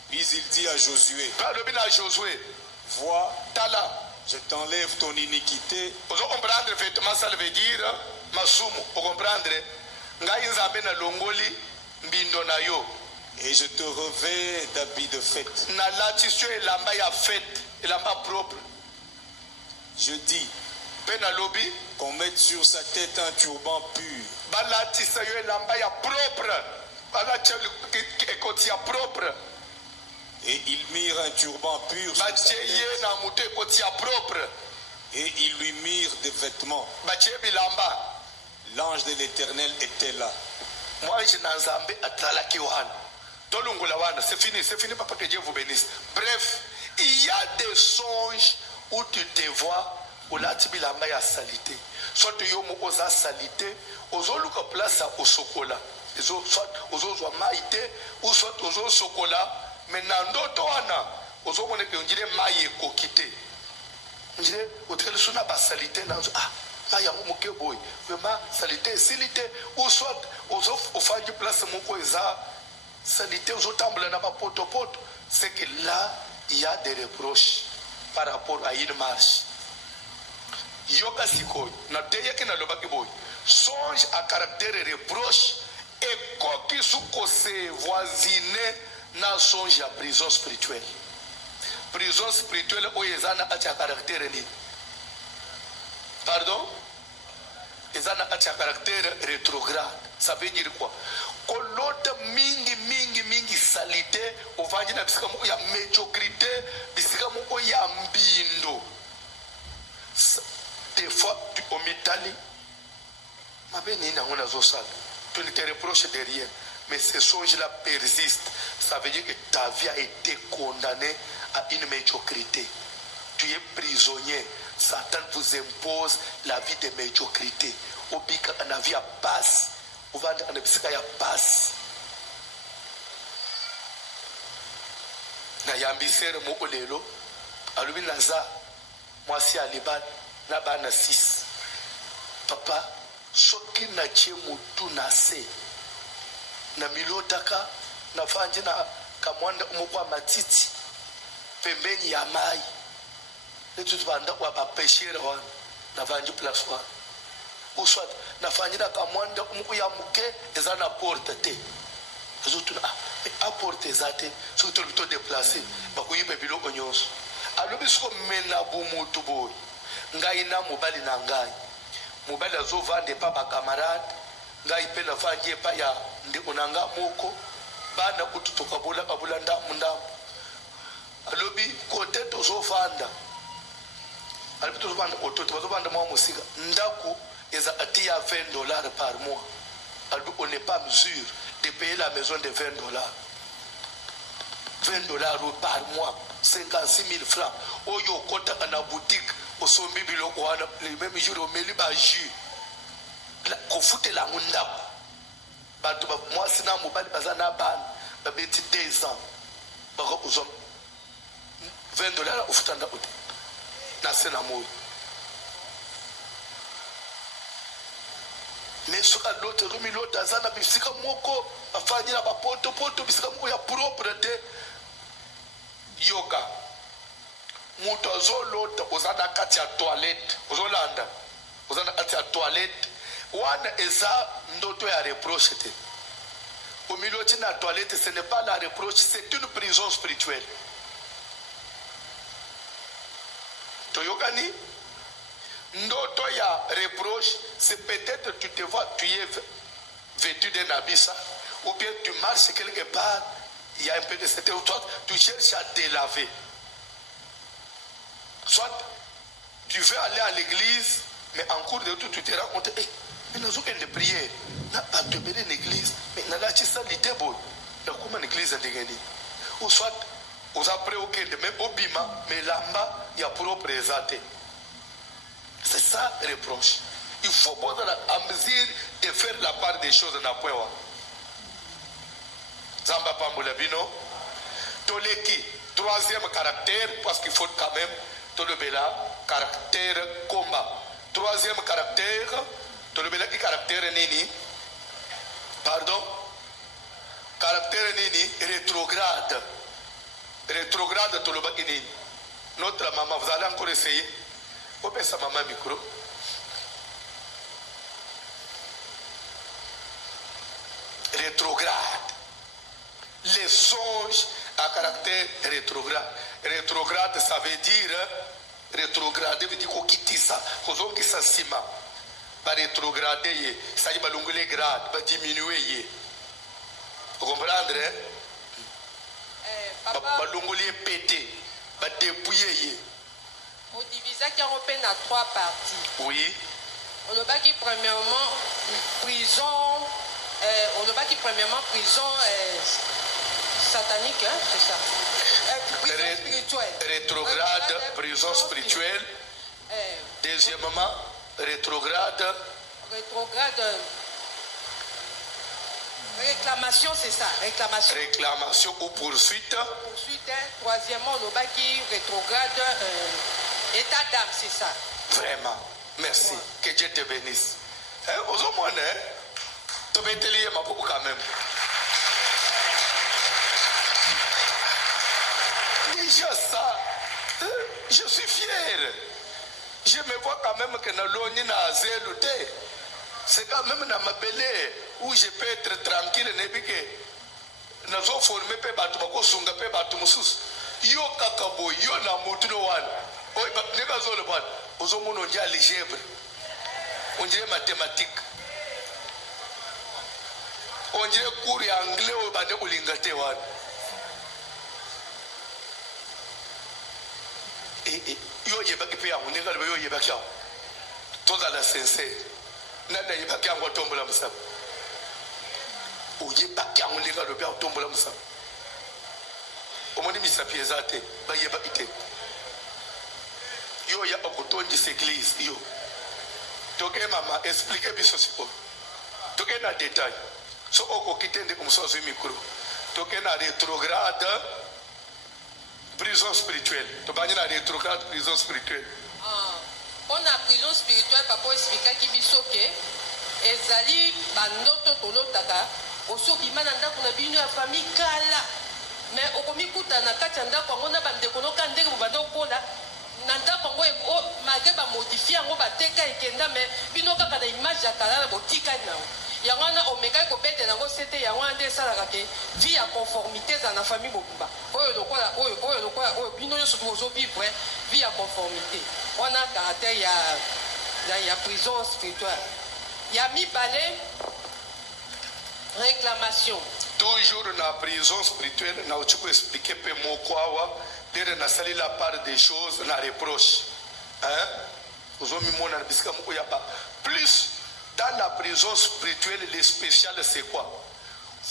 Puis il dit à Josué, Alobi na Josué. vois, Tala. je t'enlève ton iniquité Ozo comprendre vêtement ça veut dire masumu. Vous comprendre? Ngai Nzambe na longoli mbindo na yo. et je te revais d'habits de fête. Na latisio elamba ya fête, elamba propre. Je dis Pe na lobi qu'on mette sur sa tête un turban pur. balatisa yo elamba ya propre. Balatia ekoti ya propre. Et ils mirent un turban pur sur sa Batie tête, ye na mutu ekoti ya propre. et ils lui mirent des vêtements. Batie bilamba. L'ange de l'Éternel était là. Moi je na Nzambe atalaki wana. Tolungola wana, c'est fini papa que Dieu vous bénisse. Bref, il y a des songes où tu te vois au latibilamba ya salité. Soit tu yomo oza salité, ozo luka place au sokola. Soit ozo zwa maite ou soit ozo sokola, mais nandoto wana ozo mone que on dirait maye kokite. On dirait autre sona ba salité na aya moke boy. Vraiment salité silité ou soit ozo ofangi place moko eza salité aux autres na ba poto. C'est que là il y a des reproches par rapport à une marche. Yoka sikoy na teyeke na lobaki boy. Songe à caractère reproche et koki suko se voisiner na songe à prison spirituelle. Prison spirituelle où ezana a caractère ni. Pardon? Ezana a caractère rétrograde. Ça veut dire quoi? Kolota mingi salité ovanji na bisika moko ya médiocrité, bisika moko ya mbindo. Des fois tu omitali mabeni na ngona zosala. Tu ne te reproches de rien, mais ce songe-là persiste. Ça veut dire que ta vie a été condamnée à une médiocrité. Tu es prisonnier. Satan vous impose la vie de médiocrité. Obika na vie à passe. Uvanda na bisika ya passe. Na yambisere mo olelo alobi naza mwasi ya libala na bana 6 papa soki natie mutu na se na milotaka nafanje na kamwanda umukwa matiti pembeni ya mai netutu banda kwa bapeshera wana nafanje place wana uswat nafanyira kamwanda umuku ya muke eza na porte te ezotu a porte ezate soki toli bito déplacer bakoyiba biloko nyonso alobi siko mena bumutu boyi ngai na mobali na ngai mobali azovanda epa bakamarade ngai mpe nafandi epa ya ndeko na nga moko bana kutu tokabula ndamu alobi kote tozovanda alobi tozovanda ototo bazovanda mwa mosika ndako eza ati ya $20 par mois alobi on n'est pas mesure de payer la maison de $20 $20 par mois 56 000 francs oyo okotaka na boutique osombi biloko wana le même jour omeli bajus kofutelango ndako bato mwasi na mobali baza na bana babeti 2 ans bakozwa $20 ofuta ndako te na se na moyo mais soki alote romi lote aza na bisika moko afanyi na bapotopoto bisika moko ya propre te yoka moto azolota oza na kati ya toilette ozolanda oza na kati ya toilette wana eza ndoto ya reproche te omiloti na toilette ce n'est pas la reproche c'est une prison spirituelle toyokani ndoto ya reproche c'est peut-être tu te vois tu es vêtu d'un habit ou bien tu marches quelque part il y a un peu de cette toi tu cherches à te laver soit tu veux aller à l'église mais en cours de tout tu te rends compte mais nous avons une prière n'a pas de belle église mais n'a la chissa l'idée boy la comment une église ndengeni ou soit aux après aucun de même obima mais lamba il y a pour présenter c'est ça reproche il faut prendre à mesure de faire la part des choses na poewa zamba pambola bino toleki troisième caractère parce qu'il faut quand même tolobela caractère combat troisième caractère tolobela ki caractère nini pardon caractère nini rétrograde toloba ki nini notre maman vous allez encore essayer opesa sa maman micro rétrograde les songes à caractère rétrograde. Rétrograde, ça veut dire rétrograder, veut dire qu'on quitte ça, qu'on quitte ça sima. Pas rétrograder, ça y est, balonguer les grades, pas diminuer. Vous comprenez? Balonguer les pété, pas dépouiller. On divise qui européenne à 3 parties. Oui. On a qui premièrement prison, prison satanique, hein, c'est ça. Prison spirituelle. Rétrograde, prison spirituelle. Deuxièmement, rétrograde. Réclamation, c'est ça. Réclamation. Réclamation ou poursuite. Poursuite. Troisièmement, on a qui rétrograde état d'âme, c'est ça. Vraiment. Merci. Ouais. Que Dieu te bénisse. Aux hommes, tu peux te lier ma beaucoup quand même. Déjà ça, je suis fier. Je me vois quand même que dans l'oni na zéluté. C'est quand même dans ma belé où je peux être tranquille. Nous avons formé pe batu bako sunga pe batu musus. Yo kakabo yo na mutu no wan. Oi ba nega zole ban. Ozo mono dia algèbre. On dirait mathématiques. On dirait cours anglais ou bande ulingate wan. Yo yebaki pe yango nega yo yebaki yango. Toza la sincère. Nada yebaki yango tombola musaba. Oyebaki yango nega lo bia tombola musaba. Omoni misapi ezate ba yebaki te. Yo ya okotondi l'église yo. Toke mama expliquer biso siko. Toke na détail. So oko kitende kumsozo micro. Toke na rétrograde prison spirituelle. Tu vas la rétrograde prison spirituelle. On a prison spirituelle, papa expliqua qui bisoke. Ezali bandoto tolotaka. Osoki mananda kuna bino ya famille kala. Mais okomikuta na kati ya ndako yango na bandeko noka ndenge bobanda okola na ndako yango malgré bamodifie yango bateka ekenda mais bino kaka na image ya kala na botikani nango yango wana omekaki kobetela yango sete yango wana nde esalaka ke vie ya conformité eza na famille mobimba oyo lokola oyo bino nyonso ozovivre vie ya conformité wana caractère ya prison spirituelle ya mibale réclamation. Toujours dans la prison spirituelle, nous avons expliqué que na sali la part des choses, na reproche. Plus dans la prison spirituelle, le spécial c'est quoi?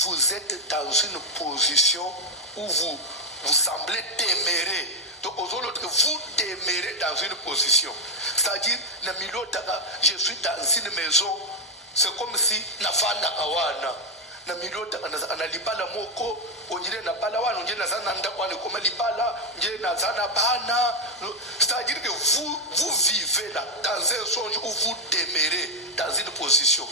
Vous êtes dans une position où vous semblez témérer. Donc vous démérez dans une position. C'est-à-dire, je suis dans une maison, c'est comme si nafana kawana. Na milota analibala moko onjile na bala wana onjile na sana nda kwa koma libala onjile na sana bana, c'est-à-dire que vous vivez là dans un songe où vous demeurez dans une position.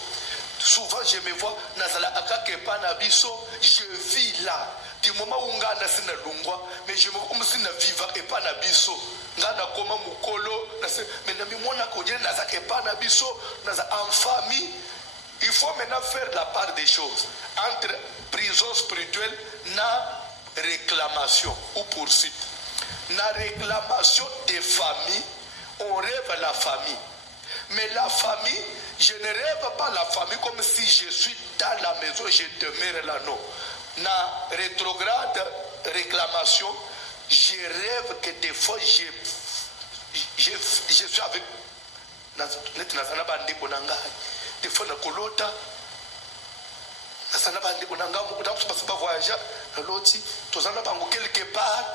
Souvent je me vois nazala akake pana biso, je vis là du moment où ngana sina lungwa mais je me comme si na viva ke pana biso ngana koma mukolo mais na mimona ko onjile na zake pana biso naza en famille. Il faut maintenant faire la part des choses entre prison spirituelle et réclamation ou poursuite. La réclamation des familles, on rêve la famille. Mais la famille, je ne rêve pas la famille comme si je suis dans la maison, je demeure là, non. La rétrograde réclamation, je rêve que des fois je suis avec des fois na kolota nasana bandi bonanga mu kuta voyager na loti tozana bango quelque part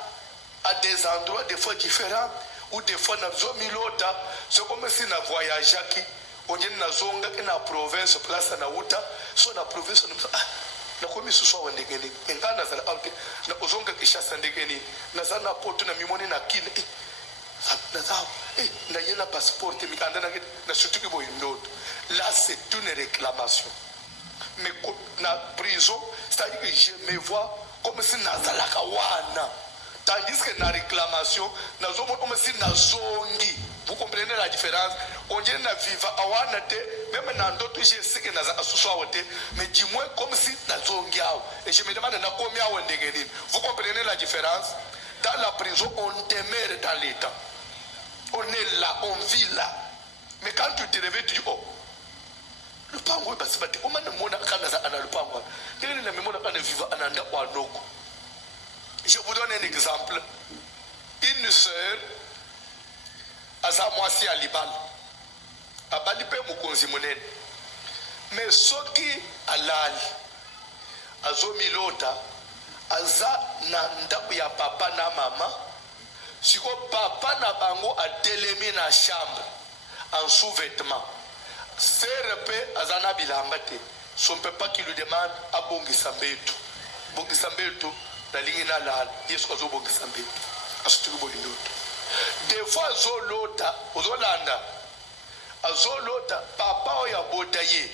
à des endroits des fois différents ou des fois na zomi lota c'est comme si na voyager qui on est na zonga na province place na uta so na province na komi suso wa ndegeni ngana za na ozonga kishasa ndegeni na sana poto na mimoni na kine na yena passeport mikanda na surtout que boy ndoto. Là c'est une réclamation. Mais na prison, c'est-à-dire que je me vois comme si nazalaka wana. Tandis que na réclamation, nazomo comme si nazongi. Vous comprenez la différence? On dit na viva awana te, même na ndoto je sais que naza asuswa wote, mais du moins comme si nazongi ao. Et je me demande na combien on ndengeni. Vous comprenez la différence? Dans la prison, on demeure dans l'état. On est là, on vit là. Mais quand tu te réveilles, tu dis, oh, le pango est passé. Comment ne mona kanaza ana le pango? Quel est le mémoire quand vivant ananda ou anoko? Je vous donne un exemple. Une sœur, asa mwasi alibal. Abalipe mukonzi monene. Mais soki alali. Azo milota. Aza na ndaku ya papa na mama. Siko papa na bango a telemi na chambre en sous-vêtements. CRP azana bilamba te. Son papa qui lui demande a bongisa mbetu. Bongisa mbetu na lingina la yesu azo bongisa mbetu. Asutuku bolindoto. Des fois azolota, ozolanda. Azolota papa oya bota ye.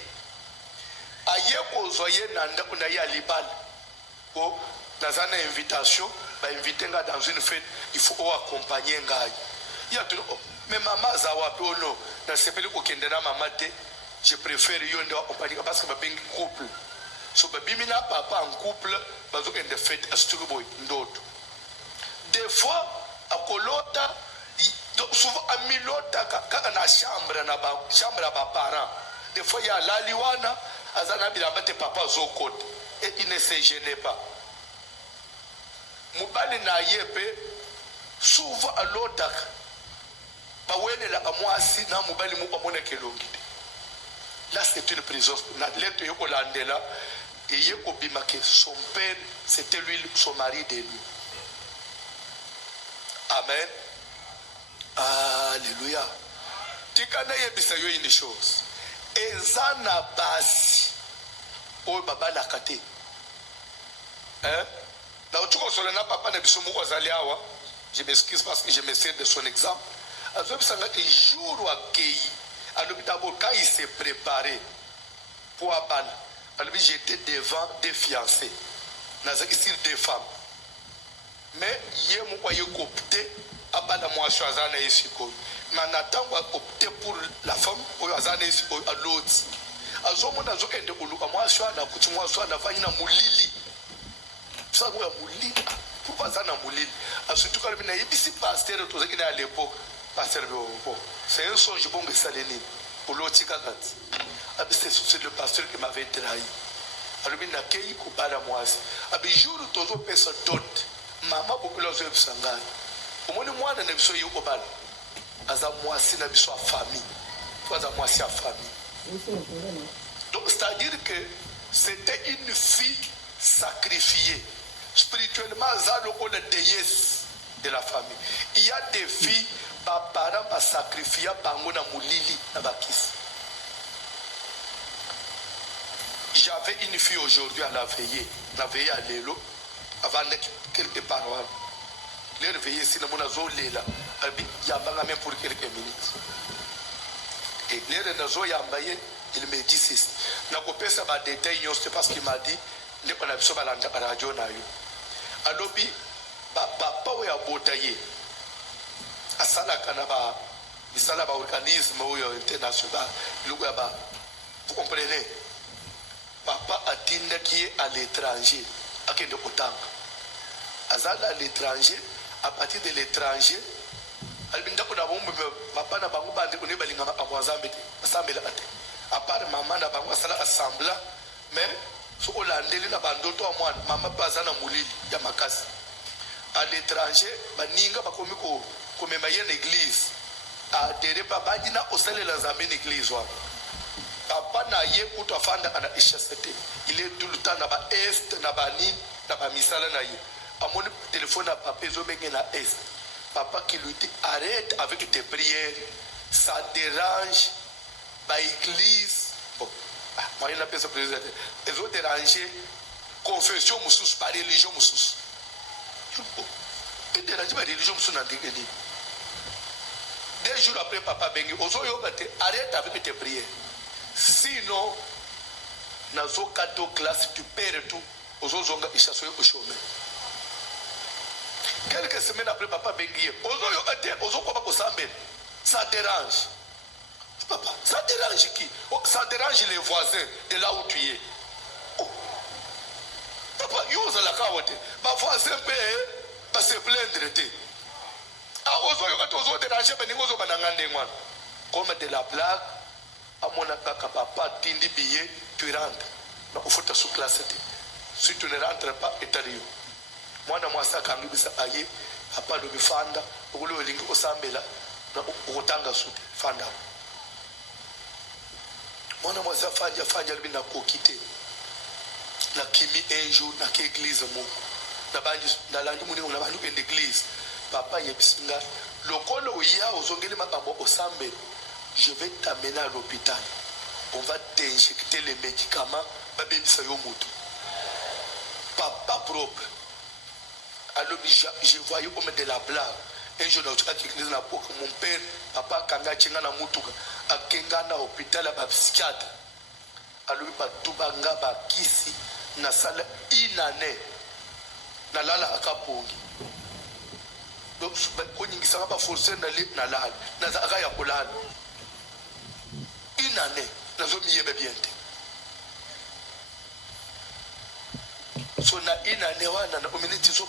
Aye kozwaye na ndaku na ye alibal. Oh, dans une invitation, inviter dans une fête, il faut accompagner un gars. Il y a tout. Mais maman zawapi ou non, dans ce pays où kendena maman te, je préfère yonder accompagner parce que ma bengi couple. So babimina papa en couple, bazo kende fête à stuboy d'autres. Des fois à kolota, souvent à milota quand na chambre à ba parents. Des fois il y a laliwana, azana bilamba te papa zokote. Et il ne se gênait pas. Mubali na yepe souvent à l'otak bawene la amwasi na mubali mu amona kelongide. Là c'est une prison. Na lettre yoko landela et yeko bimake son père c'était lui son mari de lui. Amen. Alléluia. Tikana yebisa yo une chose. Ezana basi o baba la kate. Na utuko solena papa na biso moko azali awa je m'excuse parce que je me sers de son exemple. Le jour où d'abord, quand il s'est préparé pour Abal, j'étais devant des fiancés. Sur des femmes. Mais il y a opté à moi choisir na esiko. Mais Nathan va opter pour la femme ou azana esiko à l'autre. Azomo na zokende uluka moi choisir na kuti moi choisir na fanya na mulili. Ça quoi mulili? Pourquoi ça na mulili? Surtout quand il y a pasteur tout ça qui est à l'époque pasteur bon. C'est un songe bon que ça l'est pour l'autre kakat. C'est le pasteur qui m'avait trahi. Alors il n'a qu'à y couper la moise. Abi jour tozo pesa dot. Mama population de Sangal. Au moins moi dans l'émission y au bal. Aza moisi na biso famille. Toi aza moisi à famille. Donc c'est-à-dire que c'était une fille sacrifiée. Spirituellement aza le déesse de la famille. Il y a des filles par parents par sacrifier bango na mulili na bakisi. J'avais une fille aujourd'hui à la veillée à l'élo, avant quelques paroles. Les veillées, si nous avons l'éla, il y a même pour quelques minutes. Et les réseaux, il me dit ceci. Je ne peux pas des détails, c'est parce qu'il m'a dit, on a besoin de la radio. Alors, papa est à Botaye. À Salakanaba, il y a un organisme international. Vous comprenez? Papa a dit qui est à l'étranger, à quel autant. Azal à l'étranger, à partir de l'étranger, papa n'a pas de balinga à Mozambique, à part maman n'a pas assemblé, mais ce Hollandais n'a pas d'autre à moi, maman pas à Moulili, Yamakas. À l'étranger, Baninga va comme une église, à des repas, Badina au salé dans une église. Papa na ye kuto fanda ana ishasete. Il est tout le temps na ba est na ba ni na ba misala na ye. Amoni téléphone à papa zo bengi na est. Papa qui lui dit arrête avec tes prières. Ça dérange ba église. Bon, moi il a pensé président. Ils ont dérangé confession musus par religion musus. Et dérangé par religion musus na dégeni. 2 jours après papa bengi ozo yo bate arrête avec tes prières. Sinon, dans ce cadeau classe, tu perds tout. Aux autres, ils chassent au chômage. Quelques semaines après, papa Benguier, ça dérange. Papa, ça dérange qui? Ça dérange les voisins de là où tu es. Oh. Papa, yo za la kawote. Ma voisin peut se plaindre. Ah, aux déranger, mais nous avons comme de la blague. À mon papa tindi billet, tu rentres. Il faut te sous-classer. Si tu ne rentres pas, et t'as rien. Moi, dans moi, ça, quand je suis allé, papa de Fanda, au lieu de Osambela, au Tanga Sud, Fanda. Moi, dans moi, ça, Fanda, il n'a pas quitté. Na kimi un jour, na l'église, na la nuit, on a une église. Papa, il y a le col où il y a aux ongles, au Sambela. Je vais t'amener à l'hôpital. On va t'injecter les médicaments. Papa propre. Alors, je voyais comme de la blague. Un jour, mon père, papa, Kanga Tchengana Moutuka, à Kengana hôpital, à psychiatre. Alors, Batubanga, Bakisi, na sala inane, na lala akapongi. Donc, quand il s'en va forcer na lala, na zaka ya kolala. Une année, nous avons mis bien. So na une année, on a minute so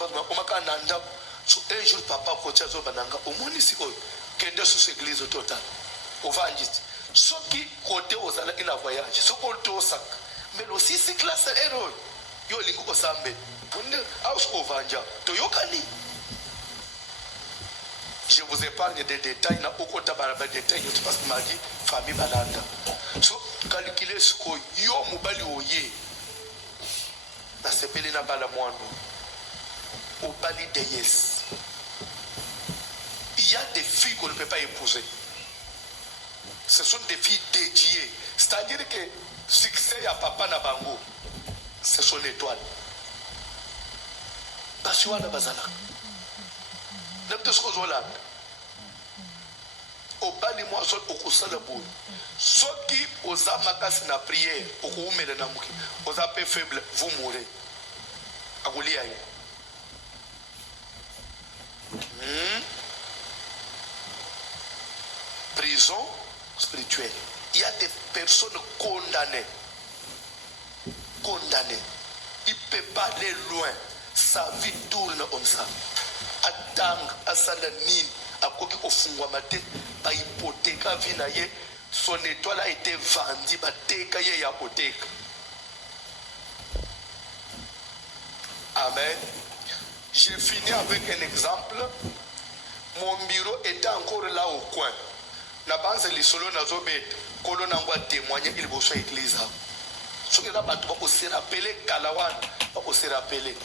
un jour papa coach bananga au moins ici kende sous église total. Au vanjit. Ce qui côté aux ala ina voyage, ce côté au sac. Mais aussi c'est classe héros. Yo lingo ko sambe. Bunde house ko vanja. To yokani. Je vous épargne des détails, n'a aucun tabac de détails, parce que m'a dit famille balanda. So, calculer ce que yo mobali oye, na sepeli na bala moano, au bali de yes. Il y a des filles qu'on ne peut pas épouser. Ce sont des filles dédiées. C'est-à-dire que succès à papa na bango, c'est son étoile. Basiwana bazala. Nepte ce qu'on a au bali moi sol okosala boye soki oza makasi na prière okoumela na moki oza peu faible vous mourrez akolia ye prison spirituelle. Il y a des personnes condamnées il ne peut pas aller loin, sa vie tourne comme ça. Attang asalanine akoki kofungwa mate ba hypothèque vie na ye, son étoile a été vendue ba teka ye ya hypothèque. Amen. J'ai fini avec un exemple. Mon bureau était encore là au coin. Na base les solo na zobet kolo na ngwa témoigner il bosso église. Ce que là ba to se rappeler kalawan, ba se rappeler.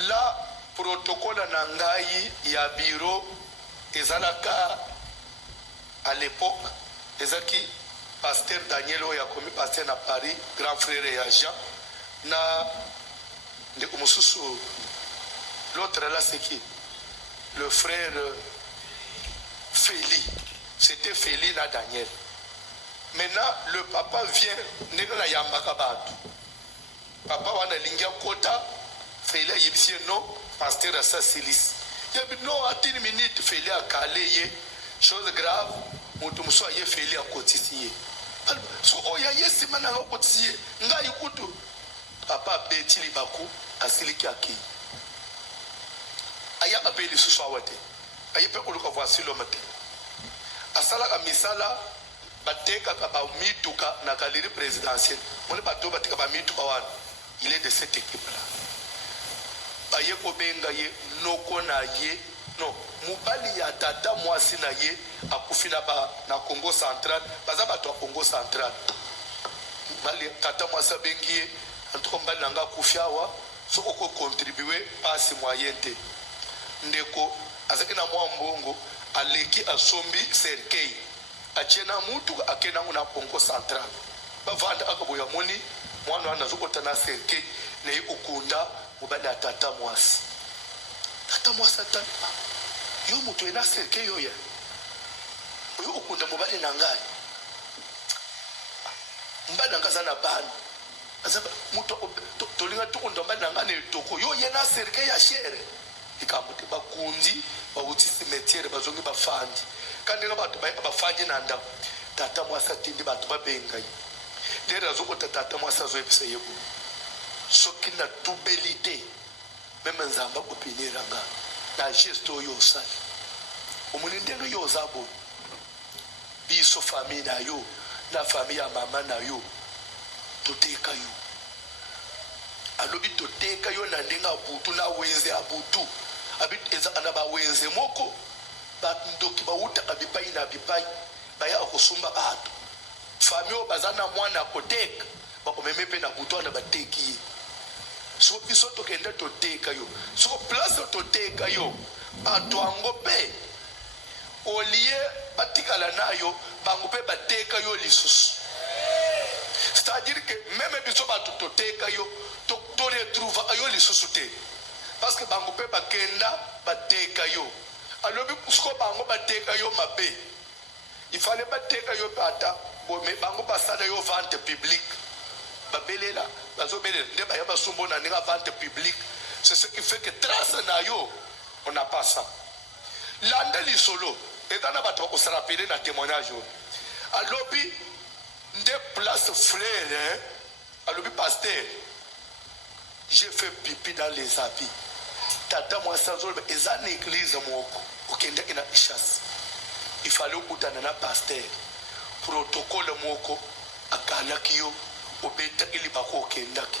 Là protocole na ngai ya bureau ezalaka à l'époque ezaki pasteur Daniel oya komi pasteur na Paris, grand frère ya Jean na de Omosusu. L'autre là c'est qui? Le frère Félix. C'était Félix na Daniel. Maintenant, le papa vient, n'est-ce yambaka batu. Papa wana lingia kota, Félix yibisi non, pasteur à sa silis. Il a dit non, attends une minute, Félix a calé, chose grave, mutu muso aye Félix a cotisé. So oya yesi mana a cotisé, nga ikutu. Papa beti libaku, asiliki aki. Aya abeli susawate. Aye pe kuluka voici l'homme. Asala ka misala bateka ka ba mituka na galerie présidentielle. On est bato bateka ba mituka wana. Il est de cette équipe là. Baye ko benga ye noko na ye non mubali ya tata mwasi na ye akufina ba na Congo central baza bato ya Congo central. Mubali tata mwasi bengi ye antuko mbali nanga kufiawa so oko contribuer passe moyen te. Ndeko azaki na mwa mbongo aleki asombi serkei achena mutu akena na Congo central bavanda akaboya moni mwana wana zokota na serkei ne ukunda mubali atata mwasi atata yo mutu ena serkei yo ya yo ukunda mubali na ngai mbali ngaza na bana azaba mutu tolinga tukunda mbali na ngane toko yo yena serkei ya shere ikamuti bakundi bawuti cimetière bazongi bafandi kandi na batu bafandi nanda tata mwasa tindi batu babenga lera zokota tata mwasa zo episa yebo soki na tubelite meme nzamba kopinira nga na gesto yo sali omuni ndenge yo zabo biso famille na yo na famille ya mama na yo toteka yo alobi toteka yo na ndenga abutu na wenze abutu abit eza ana ba wenze moko ba ndoki ba uta abipai na bipai baya okosumba bato famille bazana mwana koteka bakomemepe na butu na bateki so biso tokenda toteka yo so place toteka yo bato ango pe olie batikala nayo bango pe bateka yo lisusu. C'est-à-dire que même biso bato toteka yo to retrouve ayo lisusu te parce que bango pe bakenda bateka yo alobi kusko bango bateka yo mabe il fallait bateka yo pata mais bango basala yo vente publique babelela bazobelela nde baya basumbo na ninga vente publique. C'est ce qui fait que trace na yo on n'a pas ça lande lisolo etana bato ko se rappeler na témoignage alobi nde place frère alobi pasteur j'ai fait pipi dans les habits tata moi sans zolbe ezana église moko okenda ina chasse il fallait okutana na pasteur protocole moko akala kiyo obeta ili bako okendaki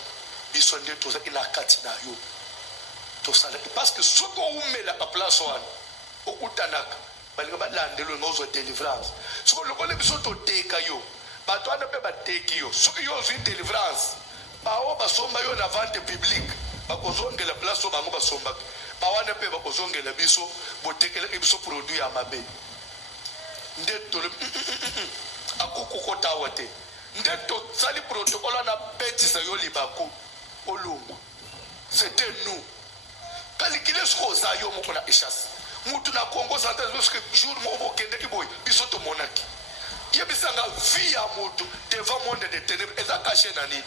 biso nde toza ina kati na yo to sala parce que soko umela a place wana okutanaka balinga balandelo ngozo délivrance soko lokole biso to teka yo bato wana pe bateki yo soki yo zwi délivrance bao basomba yo na vente publique bakozongela place bango basomba bawana pe bakozongela biso botekela biso produit ya mabe nde tole akukukota wote nde to sali protocole na petisa yo libako olungu c'était nous calculer ce qu'on a yo moko na échasse mutu na Congo central parce que jour mo kende ki boy bisoto monaki yebisanga vie ya mutu devant monde de ténèbres et caché na nini.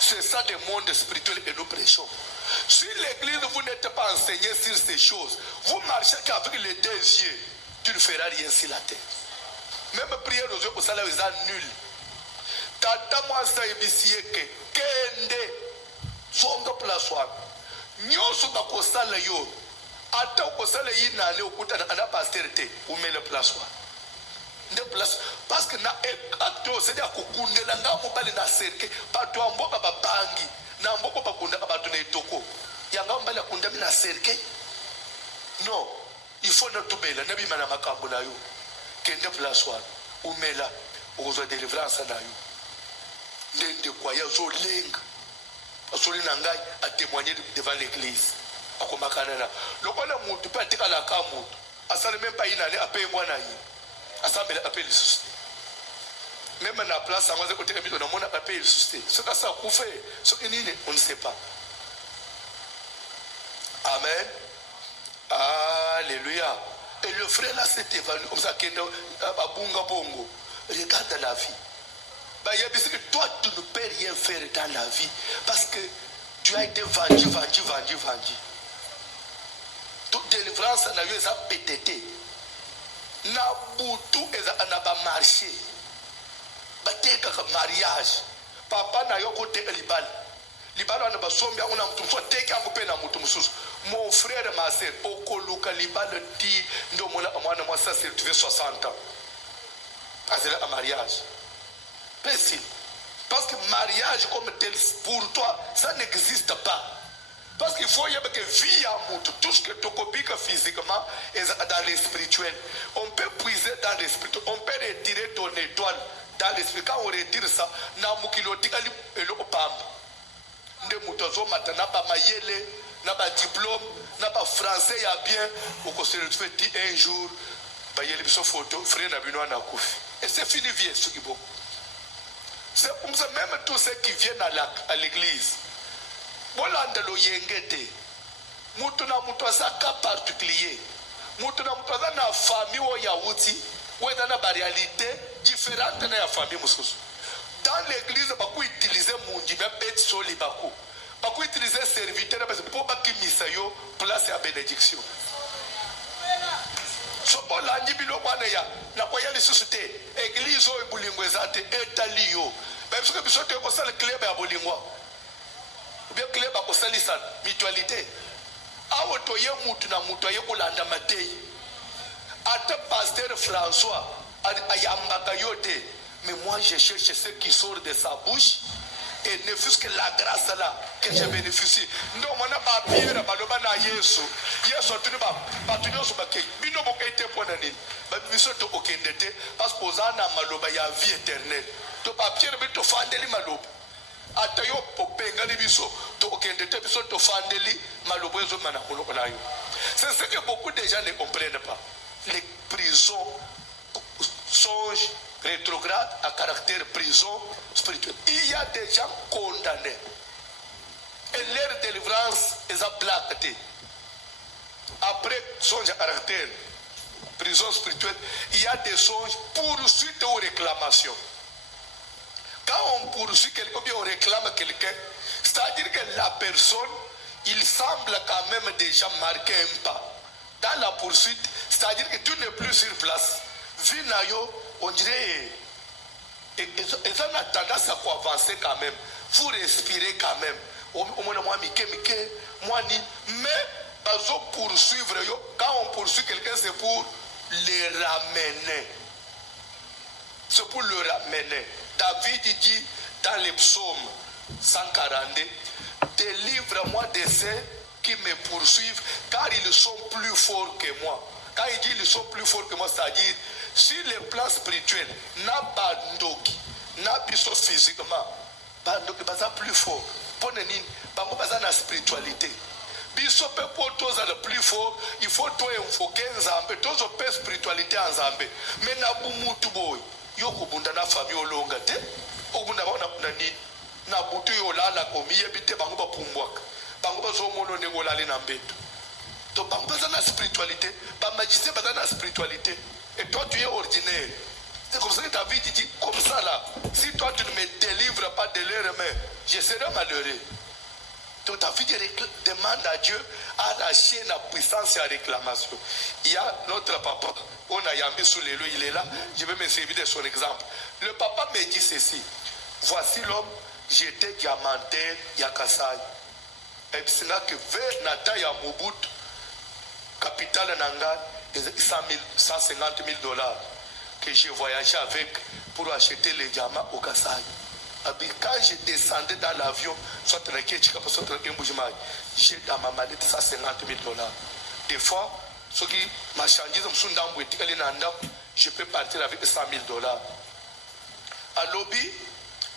C'est ça le monde spirituel que nous prêchons. Si l'église vous n'êtes pas enseigné sur ces choses, vous marchez qu'avec les deux yeux, tu ne feras rien sur la terre. Même prière aux yeux pour ça là est nul. Tata moi ça ebisie que kende zonga place wa nyoso ba ko sala yo ata ko sala yina le okuta na pasteur te ou met le place wa de place parce que na acto c'est à kokundela nga mobali na serke bato amboka babangi na mboko bakunda bato na etoko yanga mbali akunda na serke non il faut notre belle na bima na makambo na yo kende place wa umela ozo délivrance na yo ndende kwa ya zo lenga asoli na ngai a témoigner devant l'église akomakana na lokola mutu pe atikala ka mutu asali même pas inale ape mwana yi assemble appelle le suscité même na place à moi côté habito na mona appelle le suscité ce que ça couffe ce que nini on ne sait pas. Amen, alléluia. Et le frère là s'est évanoui comme ça kendo abunga bongo. Regarde la vie. Bah, toi, tu ne peux rien faire dans la vie parce que tu as été vendu. Toute délivrance n'a eu ça pétété. Na boutou et na ba marché. Ba teka mariage. Papa na yo côté libal. Libal na ba sombia ona mutu so teka ngupe na mutu mususu. Mon frère et ma sœur okoluka libal di ndo mona mwana moi ça c'est tu veux 60 ans. Parce que un mariage. Précis. Parce que mariage comme tel, pour toi, ça n'existe pas. Parce qu'il faut y avoir que vie à moutou, tout ce que tu copies physiquement est dans l'espirituel. On peut puiser dans l'esprit, on peut retirer ton étoile dans l'esprit. Quand on retire ça, na mukiloti ali elo pam. Nde mutozo matana ba mayele, na ba diplôme, na ba français ya bien, ou ko se retrouver un jour, ba yele biso photo, frère na bino na kufi. Et c'est fini vie ce qui bon. C'est comme ça, même tous ceux qui viennent à l'église. Bolandelo yengete. Mutuna mutwaza cas particulier. Mutuna mutwaza na famille ou yaouti. Ou dans la réalité différente de la famille mususu. Dans l'église, beaucoup utiliser mundi, même bête soli bakou. Beaucoup utiliser serviteur parce que pour baki misayo place à bénédiction. So olandi biloko wana ya na kwa yali susute église o bulingwe zate etaliyo ba biso biso te ko sala club ya bulingwa ou bien club ko salisa mutualité awo to ye mutu na mutu ye kolanda matei ate pasteur François ayamba yote mais moi je cherche ce qui sort de sa bouche et ne fût que la grâce là que je bénéficie. Non, on a pas pire à Baloba na Yesu. Yesu tu ne vas pas tu ne pas qu'il bino bokete pour n'ani. Mais biso to okendete parce que ozana maloba ya vie éternelle. To papier mais to fandeli maloba. Atayo popenga li biso to okendete biso to fandeli maloba ezo mana koloko na yo. C'est ce que beaucoup de gens ne comprennent pas. Les prisons songe rétrograde à caractère prison spirituel. Il y a des gens condamnés. Et leur délivrance est aplacée. Après songe à caractère prison spirituelle, il y a des songes poursuites ou réclamations. Quand on poursuit quelqu'un, bien on réclame quelqu'un, c'est-à-dire que la personne, il semble quand même déjà marquer un pas. Dans la poursuite, c'est-à-dire que tu n'es plus sur place. Vinayo, on dirait, et ça a tendance à avancer quand même. Vous respirez quand même. Mais, poursuivre, quand on poursuit quelqu'un, c'est pour les ramener. C'est pour le ramener. David dit dans les psaumes 142, délivre-moi de ceux qui me poursuivent, car ils sont plus forts que moi. Quand il dit ils sont plus forts que moi, c'est-à-dire, sur le plan spirituel, n'a pas ndoki, n'a pas physiquement, bandoki baza plus fort. Pour nini, bango baza na spiritualité. Biso pe pour tous le plus fort, il faut toi invoquer Nzambe, tous pe spiritualité en Nzambe. Mais na bumutu boy, yoko bunda na famille olonga te, obunda ba na nini, na butu yo la komiye bite bango ba pumbwaka. bango bazomono ndenge olali na mbeto. Donc bango baza na spiritualité, bamagicien baza na spiritualité, et toi tu es ordinaire. C'est comme ça que David dit comme ça là, si toi tu ne me délivres pas de leurs mains, je serai malheureux. Donc David demande à Dieu d'arracher la puissance et la réclamation. Il y a notre papa, on a Yambi sous les lois, il est là, je vais me servir de son exemple. Le papa me dit ceci, voici l'homme, j'étais diamantaire, Yakasai. Et puis c'est là que vers Nata Yamoubut, capitale Nanga, 150 000 $, que j'ai voyagé avec pour acheter les diamants au Kassai. Quand je descendais dans l'avion, soit j'ai dans ma mallette 150 000 $. Des fois, ceux qui marchandises, je peux partir avec 100 000 $. À lobby,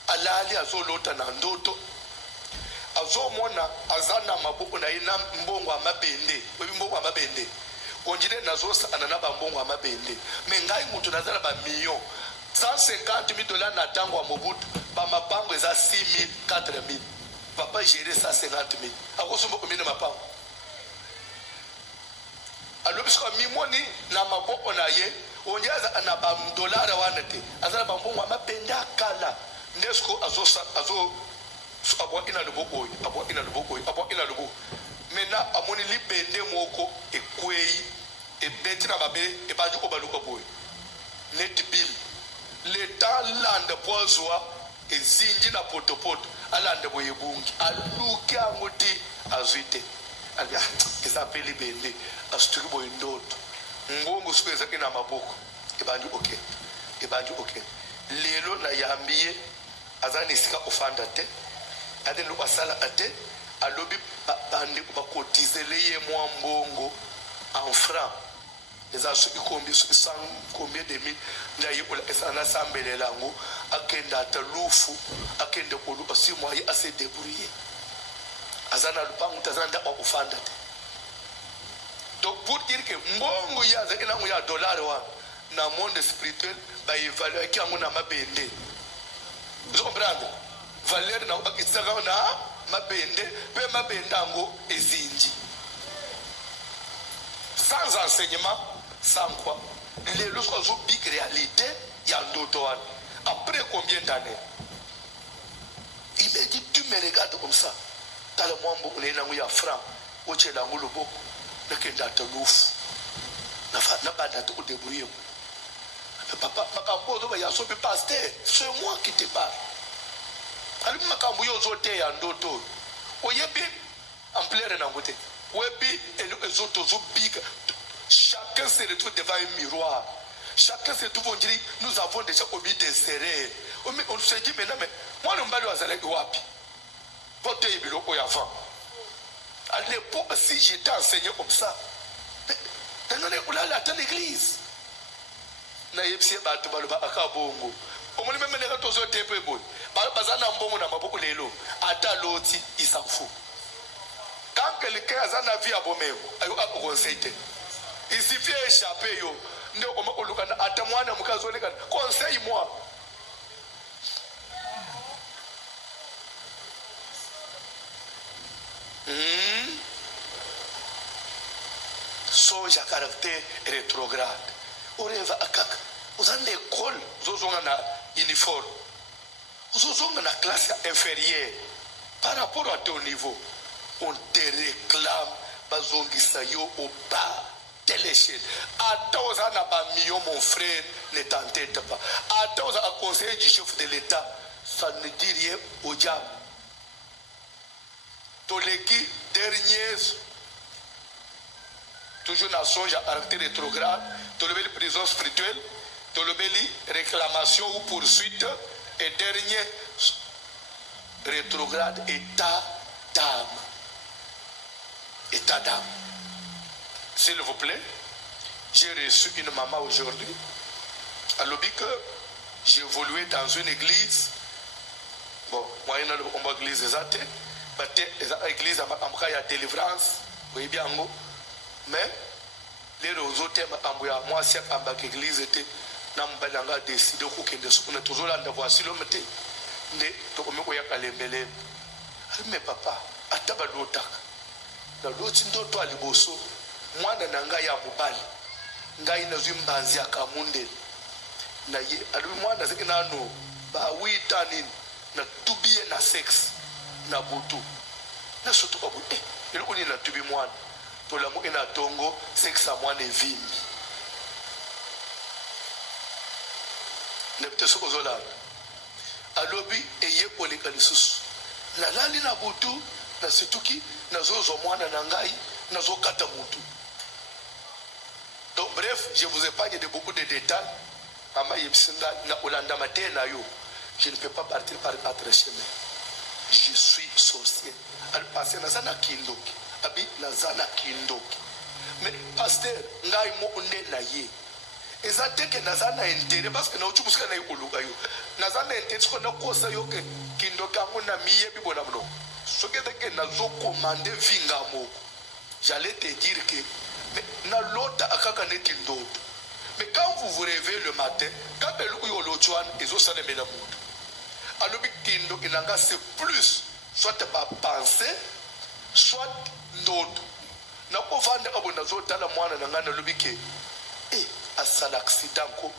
à l'ali, à Zolota Nandoto, à Zomona, à Zana Maboko, na Mbongo à Mabende, Mbongo à Mabende. On dirait Nazos Ananaba Mbongo à Mabende. Mais Ngaï Moutonazala ba million. 150 000 $ n'attendent à Mobutu. Ma banque est à 6 000, 4 000. Papa gérer 150 000. À cause de combien de ma banque? Alors, parce que Mimoni, na ma banque on a yé, on y a un dollar à wanete. Azala bambon à ma penda kala. Nesco azo abo ina le bokoy, abo ina le bokoy, abo ina le bo. Maintenant, à mon li pende moko et kwei et betina babe et baju obaluka boy. Net bill. L'État lande pozoa et zinji na potopoto alande boyebungi aluke amoti azuite alia ezapeli bende asturi boyendoto ngongo sipeza kina maboko ebanju okay lelo na yambiye azani sika ofanda te adelo basala ate alobi bande ba cotiser ye mwa mbongo en francs. Les assos sont combien de mille d'ailleurs on a semblé lango akenda talufu akenda kolu asi moyen assez débrouillé azana lupangu tazanda ofanda. Donc pour dire que mbongo ya zakena ya dollar wa na monde spirituel ba évaluer ki amuna mabende. Vous comprenez? Valeur na bakitsaka na mabende pe mabendango ezinji. Sans enseignement, sans quoi? Les lorsqu'on a une big réalité, il y a d'autres. Après combien d'années? Il m'a dit, tu me regardes comme ça. T'as le moins beaucoup, il y a franc. Où tu es là, où le beau, le kenda te louf. N'a pas d'attente au débrouiller. Papa, il y a un pasteur. C'est moi qui te parle. Alors, je vais vous dire, d'autres. Où il y a bien, en plein de côté. Webi et les autres big. Chacun se retrouve devant un miroir. Chacun se trouve, on dit, nous avons déjà commis des erreurs. On se dit maintenant, mais moi, le mbalo azalek wapi. Votre bureau avant. À l'époque, si j'étais enseigné comme ça, on allait attendre l'église. Naïpsi batu baluba akabongo. On me met les tozo tepe boy. Bazana mbongo na maboko lelo. Ata loti il s'en fout. Quand quelqu'un a un avis à Bomeo, il conseille. Il suffit d'échapper. Conseille-moi. Songe à caractère rétrograde. Vous avez une école, vous avez un uniforme. Vous avez une classe inférieure par rapport à ton niveau. On te réclame, bazongisayo au bas de l'échelle. Attends à n'a million, mon frère, ne t'entête pas. Attends à conseiller du chef de l'État, ça ne dit rien au diable. Toleki, dernier, toujours dans son caractère rétrograde, tolebeli prison spirituelle, tolebeli réclamation ou poursuite, et dernier, rétrograde, état d'âme. État d'âme. S'il vous plaît, j'ai reçu une maman aujourd'hui. À l'objet que j'ai évolué dans une église. Bon, moi, il y a une église exacte. L'église a une délivrance. Oui, bien, mais les autres, moi, c'est une église était. N'a décidé de toujours là, voici l'homme. Mais papa, taba lotaka na loti ndoto aliboso mwana na ngai ya mobali ngai na zimbanzi akamundeli na ye ali mwana zeke nano ba wita nini na tubie na sex na butu na soto kwa butu ele kuni na tubi mwana to la mo ina tongo sex a mwana evimbi ne pete soko zola alobi eye koleka lisusu na lali na butu na situki na zozo mwana na ngai na zokata mutu. Donc bref, je vous épargne de beaucoup de détails. Mama yebsinga na olanda matena yo. Je ne peux pas partir par 4 chemins. Je suis sorcier. Al passer na zana kindoki. Abi na zana kindoki. Mais pasteur ngai mo onde na ye. Ezate ke na zana intérêt parce que na uchubuska na yokoluka yo. Na zana intérêt ko na kosa yo ke kindoka ngona miye bibona mno. Sokete ke na zo commander vinga moko. J'allais te dire que mais na lota akaka neti ndoto. Mais quand vous vous réveillez le matin, quand vous avez le choix, ils ont salé le monde. Alors, c'est plus, soit pas penser, soit d'autres. Na ko fanda abo na zota la mwana na ngana lubike. Asala accident ko.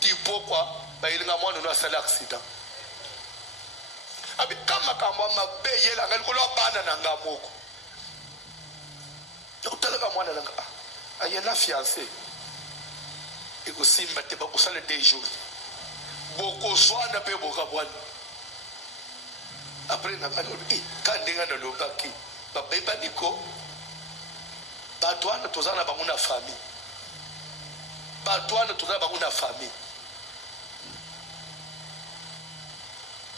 Tipo kwa ba ilinga mwana no asala accident. Abi kama kama mabe la ngali ko lo bana na ngamoko. Utala ka mwana na nga. Ayena fiancé. Et aussi mate ba kusala 2 jours boko swana pe boka bwana après na ba ka ndenga na lobaki ba beba niko ba toana tozana ba muna famille ba toana tozana ba muna famille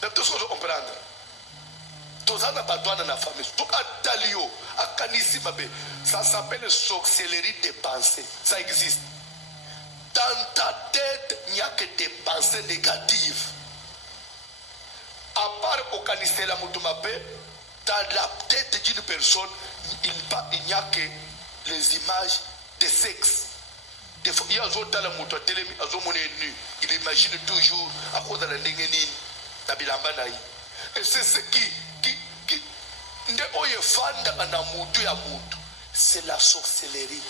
donc tout ce que je comprendre tozana ba toana na famille tout ka talio akanisi mabe ça s'appelle sorcellerie des pensées ça existe. Dans ta tête, il n'y a que des pensées négatives. À part organiser la moutoumapé, dans la tête d'une personne, il n'y a que les images de sexe. Des fois, il y a un moutou il imagine toujours à cause de la néguénine, la bilambanaï. Et c'est ce qui c'est la sorcellerie.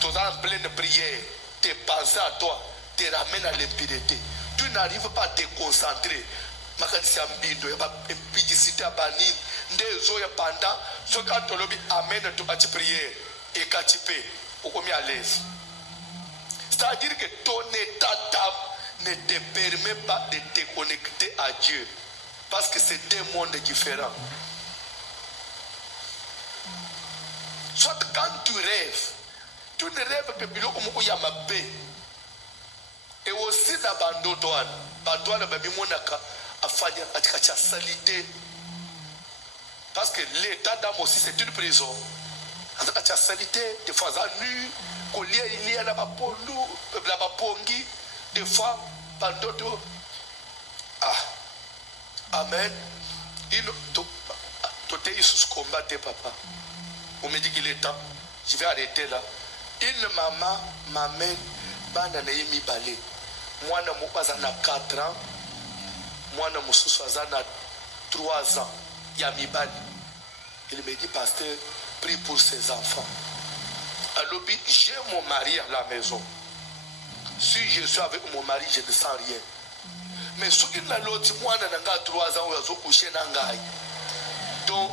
Tu es en pleine prière. Tes pensées à toi te ramènent à l'impiété. Tu n'arrives pas à te concentrer. Makanisi ambindo ya impudicité à banine. Ndezo ya panda. Ce quand tu lobby amène tu à prière et quand tu peux, au combien à l'aise. C'est-à-dire que ton état d'âme ne te permet pas de te connecter à Dieu. Parce que c'est 2 mondes différents. Soit quand tu rêves, tu ne rêves que biloko moko ya mabe. Et aussi na bandodoane. Bandodoane babimonaka afanya atika cha salité. Parce que l'état d'âme aussi c'est une prison. Atika cha salité, des fois à nu, collier il y a la bapondu, la bapongi, des fois bandodo. Amen. Il te Jésus combattre papa. On me dit qu'il est temps. Je vais arrêter là. Une maman m'amène bana na yemi balé. Moi na mokaza na 4 ans. Moi na mususu na 3 ans. Yami bali. Il me dit pasteur, prie pour ses enfants. Alors j'ai mon mari à la maison. Si je suis avec mon mari, je ne sens rien. Mais ce qui n'a l'autre moi na 3 ans où couché na ngai. Donc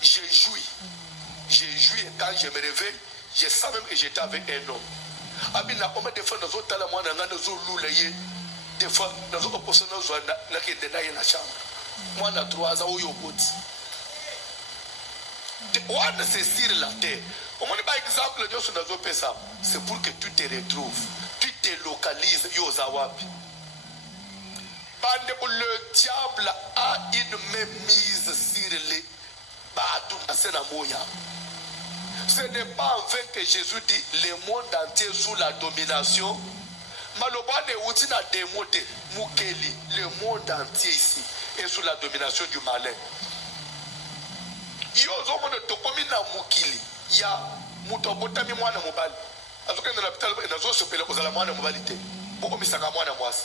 j'ai joui. J'ai joui quand je me réveille. Je sens même que j'étais avec un homme. Abina, on m'a des fois, nous autres, moi, des fois, nous autres, nous avons la chambre. Moi, on a 3 ans, où il y a c'est sur la terre. On m'a dit, par exemple, c'est pour que tu te retrouves. Tu te localises, Yozawapi. Le diable a une mémise sur les Badou, c'est la moya. Ce n'est pas en vain que Jésus dit le monde entier sous la domination. Malobane outina démoté Mukeli, le monde entier ici est sous la domination du malin. Yozo mono tokomi na mukili ya mutobotami mwana mobali. Azoka na l'hôpital nazo sopela kozala mwana mobali te. Boko misaka mwana mwasi.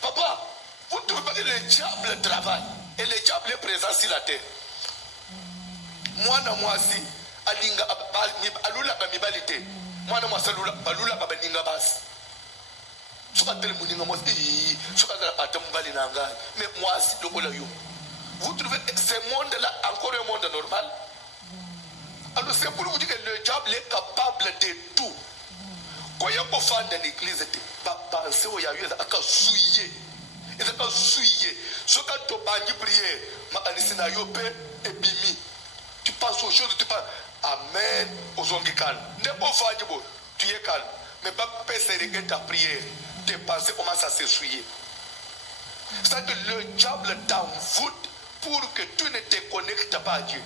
Papa, vous ne trouvez pas que le diable travaille et le diable est présent sur la terre. mwana mwasi alinga alula ba mibali te mwana mwasi alula ba baninga basi soka tele muninga mwasi soka ata mobali na ngai mais mwasi lokola yo. Vous trouvez ce monde là encore un monde normal? Alors c'est pour vous dire que le diable est capable de tout. Quand il y a un fan de l'église, pensez au yahu, il y a un souillé. Il y a un souillé. Ce que tu as prié, tu penses aux choses, tu penses, Amen, aux hommes calmes. Tu es calme. Mais pas persévérer ta prière. Tes pensées commencent à se souiller. C'est-à-dire que le diable t'envoûte pour que tu ne te connectes pas à Dieu.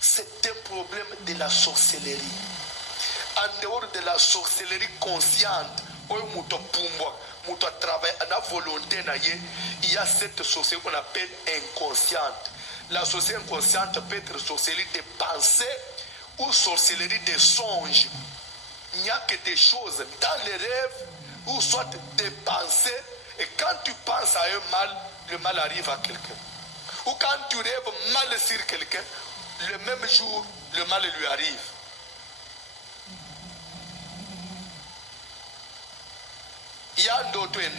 C'est un problème de la sorcellerie. En dehors de la sorcellerie consciente, il y a cette sorcellerie qu'on appelle inconsciente. La sorcellerie inconsciente peut être sorcellerie des pensées ou sorcellerie des songes. Il n'y a que des choses dans les rêves ou soit des pensées. Et quand tu penses à un mal, le mal arrive à quelqu'un. Ou quand tu rêves mal sur quelqu'un, le même jour, le mal lui arrive. Il y a d'autres. Il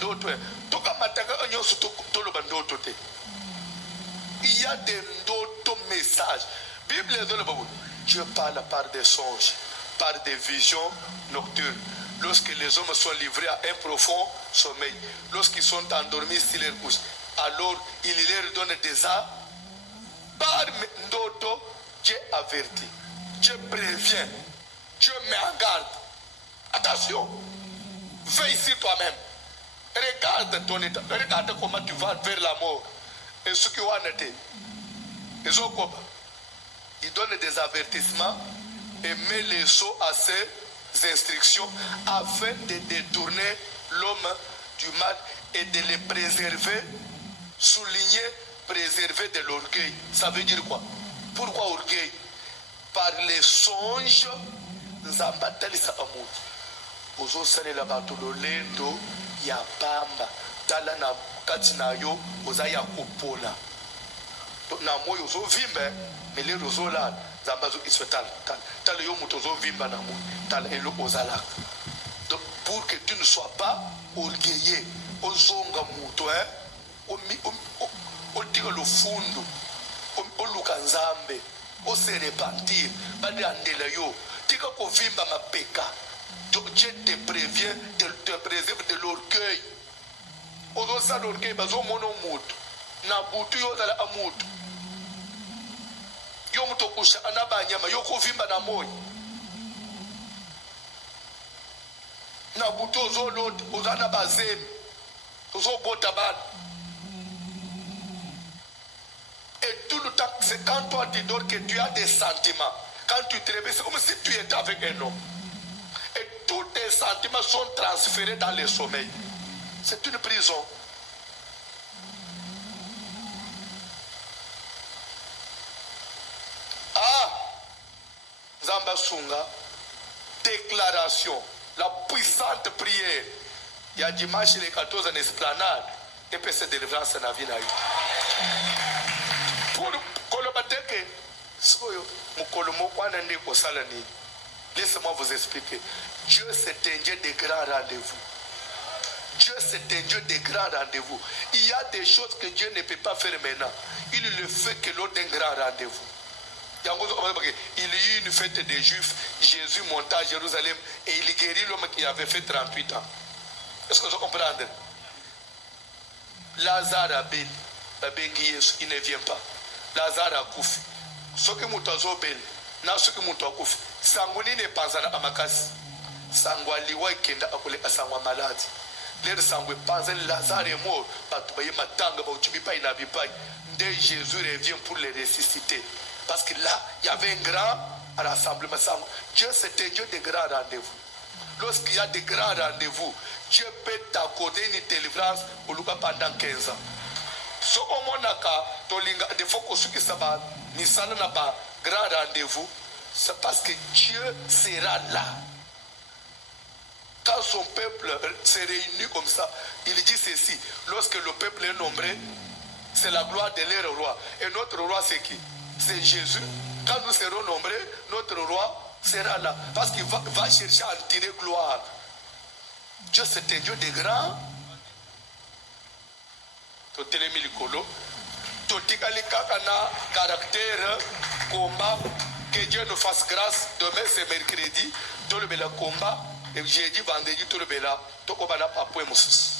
y a d'autres messages. Bible, Dieu parle par des songes, par des visions nocturnes. Lorsque les hommes sont livrés à un profond sommeil, lorsqu'ils sont endormis sur leur couche, alors il leur donne des arts. Par d'autres, Dieu avertit, Dieu prévient, Dieu met en garde. Attention, veille sur toi-même. Regarde ton état, regarde comment tu vas vers la mort. Et ce qui ont été, il donne des avertissements et met les sceaux à ses instructions afin de détourner l'homme du mal et de les préserver, souligner, préserver de l'orgueil. Ça veut dire quoi? Pourquoi orgueil? Par les songes, nous ambatalisa amour. Ozo salela batololendo ya pamba tala na kati na yo oza ya kopola na moyo ozo vimbe mele ozo la zamba zo isfetal tala yo muto ozo vimba na moyo tala elo ozala. Donc pour que tu ne sois pas orgueilleux ozonga muto o tira lo fundo o luka nzambe o se repentir bali andela yo tika ko vimba mapeka. Donc Dieu te prévient, te préserve de l'orgueil. Ozo sa l'orgueil, bazo mono mutu. Na butu yo zala amutu. Yo muto kusha anaba nyama, yo kovimba na moyo. Na butu ozo lote, ozo anaba zemi. Ozo bota ban. Et tout le temps, c'est quand toi tu dors que tu as des sentiments. Quand tu te réveilles, c'est comme si tu étais avec un homme. Tous tes sentiments sont transférés dans le sommeil. C'est une prison. Ah, Zamba Sunga, déclaration, la puissante prière. Il y a dimanche les 14 en esplanade et puis c'est délivrance en avis. Pour Kolobateke, laissez-moi vous expliquer. Dieu c'est un Dieu de grands rendez-vous. Dieu c'est un Dieu de grands rendez-vous. Il y a des choses que Dieu ne peut pas faire maintenant. Il le fait que lors d'un grand rendez-vous. Il y a eu une fête des Juifs. Jésus monta à Jérusalem et il guérit l'homme qui avait fait 38 ans. Est-ce que vous comprenez? Lazare a béni. Il ne vient pas. Lazare a koufi. Ce que nous avons béni. Ce que nous avons koufi. Sanguni ne panzana amakasi. Sangwa liwa kenda akule asangwa maladi. L'air sangwe panzani Lazare est mort. Batubaye matanga ba uchibipa inabipai. Dès Jésus revient pour les ressusciter. Parce que là, il y avait un grand rassemblement. Dieu c'est un Dieu de grands rendez-vous. Lorsqu'il y a de grands rendez-vous, Dieu peut t'accorder une délivrance au Luka pendant 15 ans. Ce qu'on a des fois que ça va, ni ça n'a pas grand rendez-vous. C'est parce que Dieu sera là. Quand son peuple se réunit comme ça, il dit ceci. Lorsque le peuple est nombreux, c'est la gloire de leur roi. Et notre roi, c'est qui? C'est Jésus. Quand nous serons nombreux, notre roi sera là. Parce qu'il va chercher à tirer gloire. Dieu, c'est un Dieu de grand. Totelemi likolo. Totikali kakana caractère, combat. Que Dieu nous fasse grâce. Demain, c'est mercredi. Tout le bel combat. Et jeudi, vendredi, tout le bel. Toko bana papoué moussous.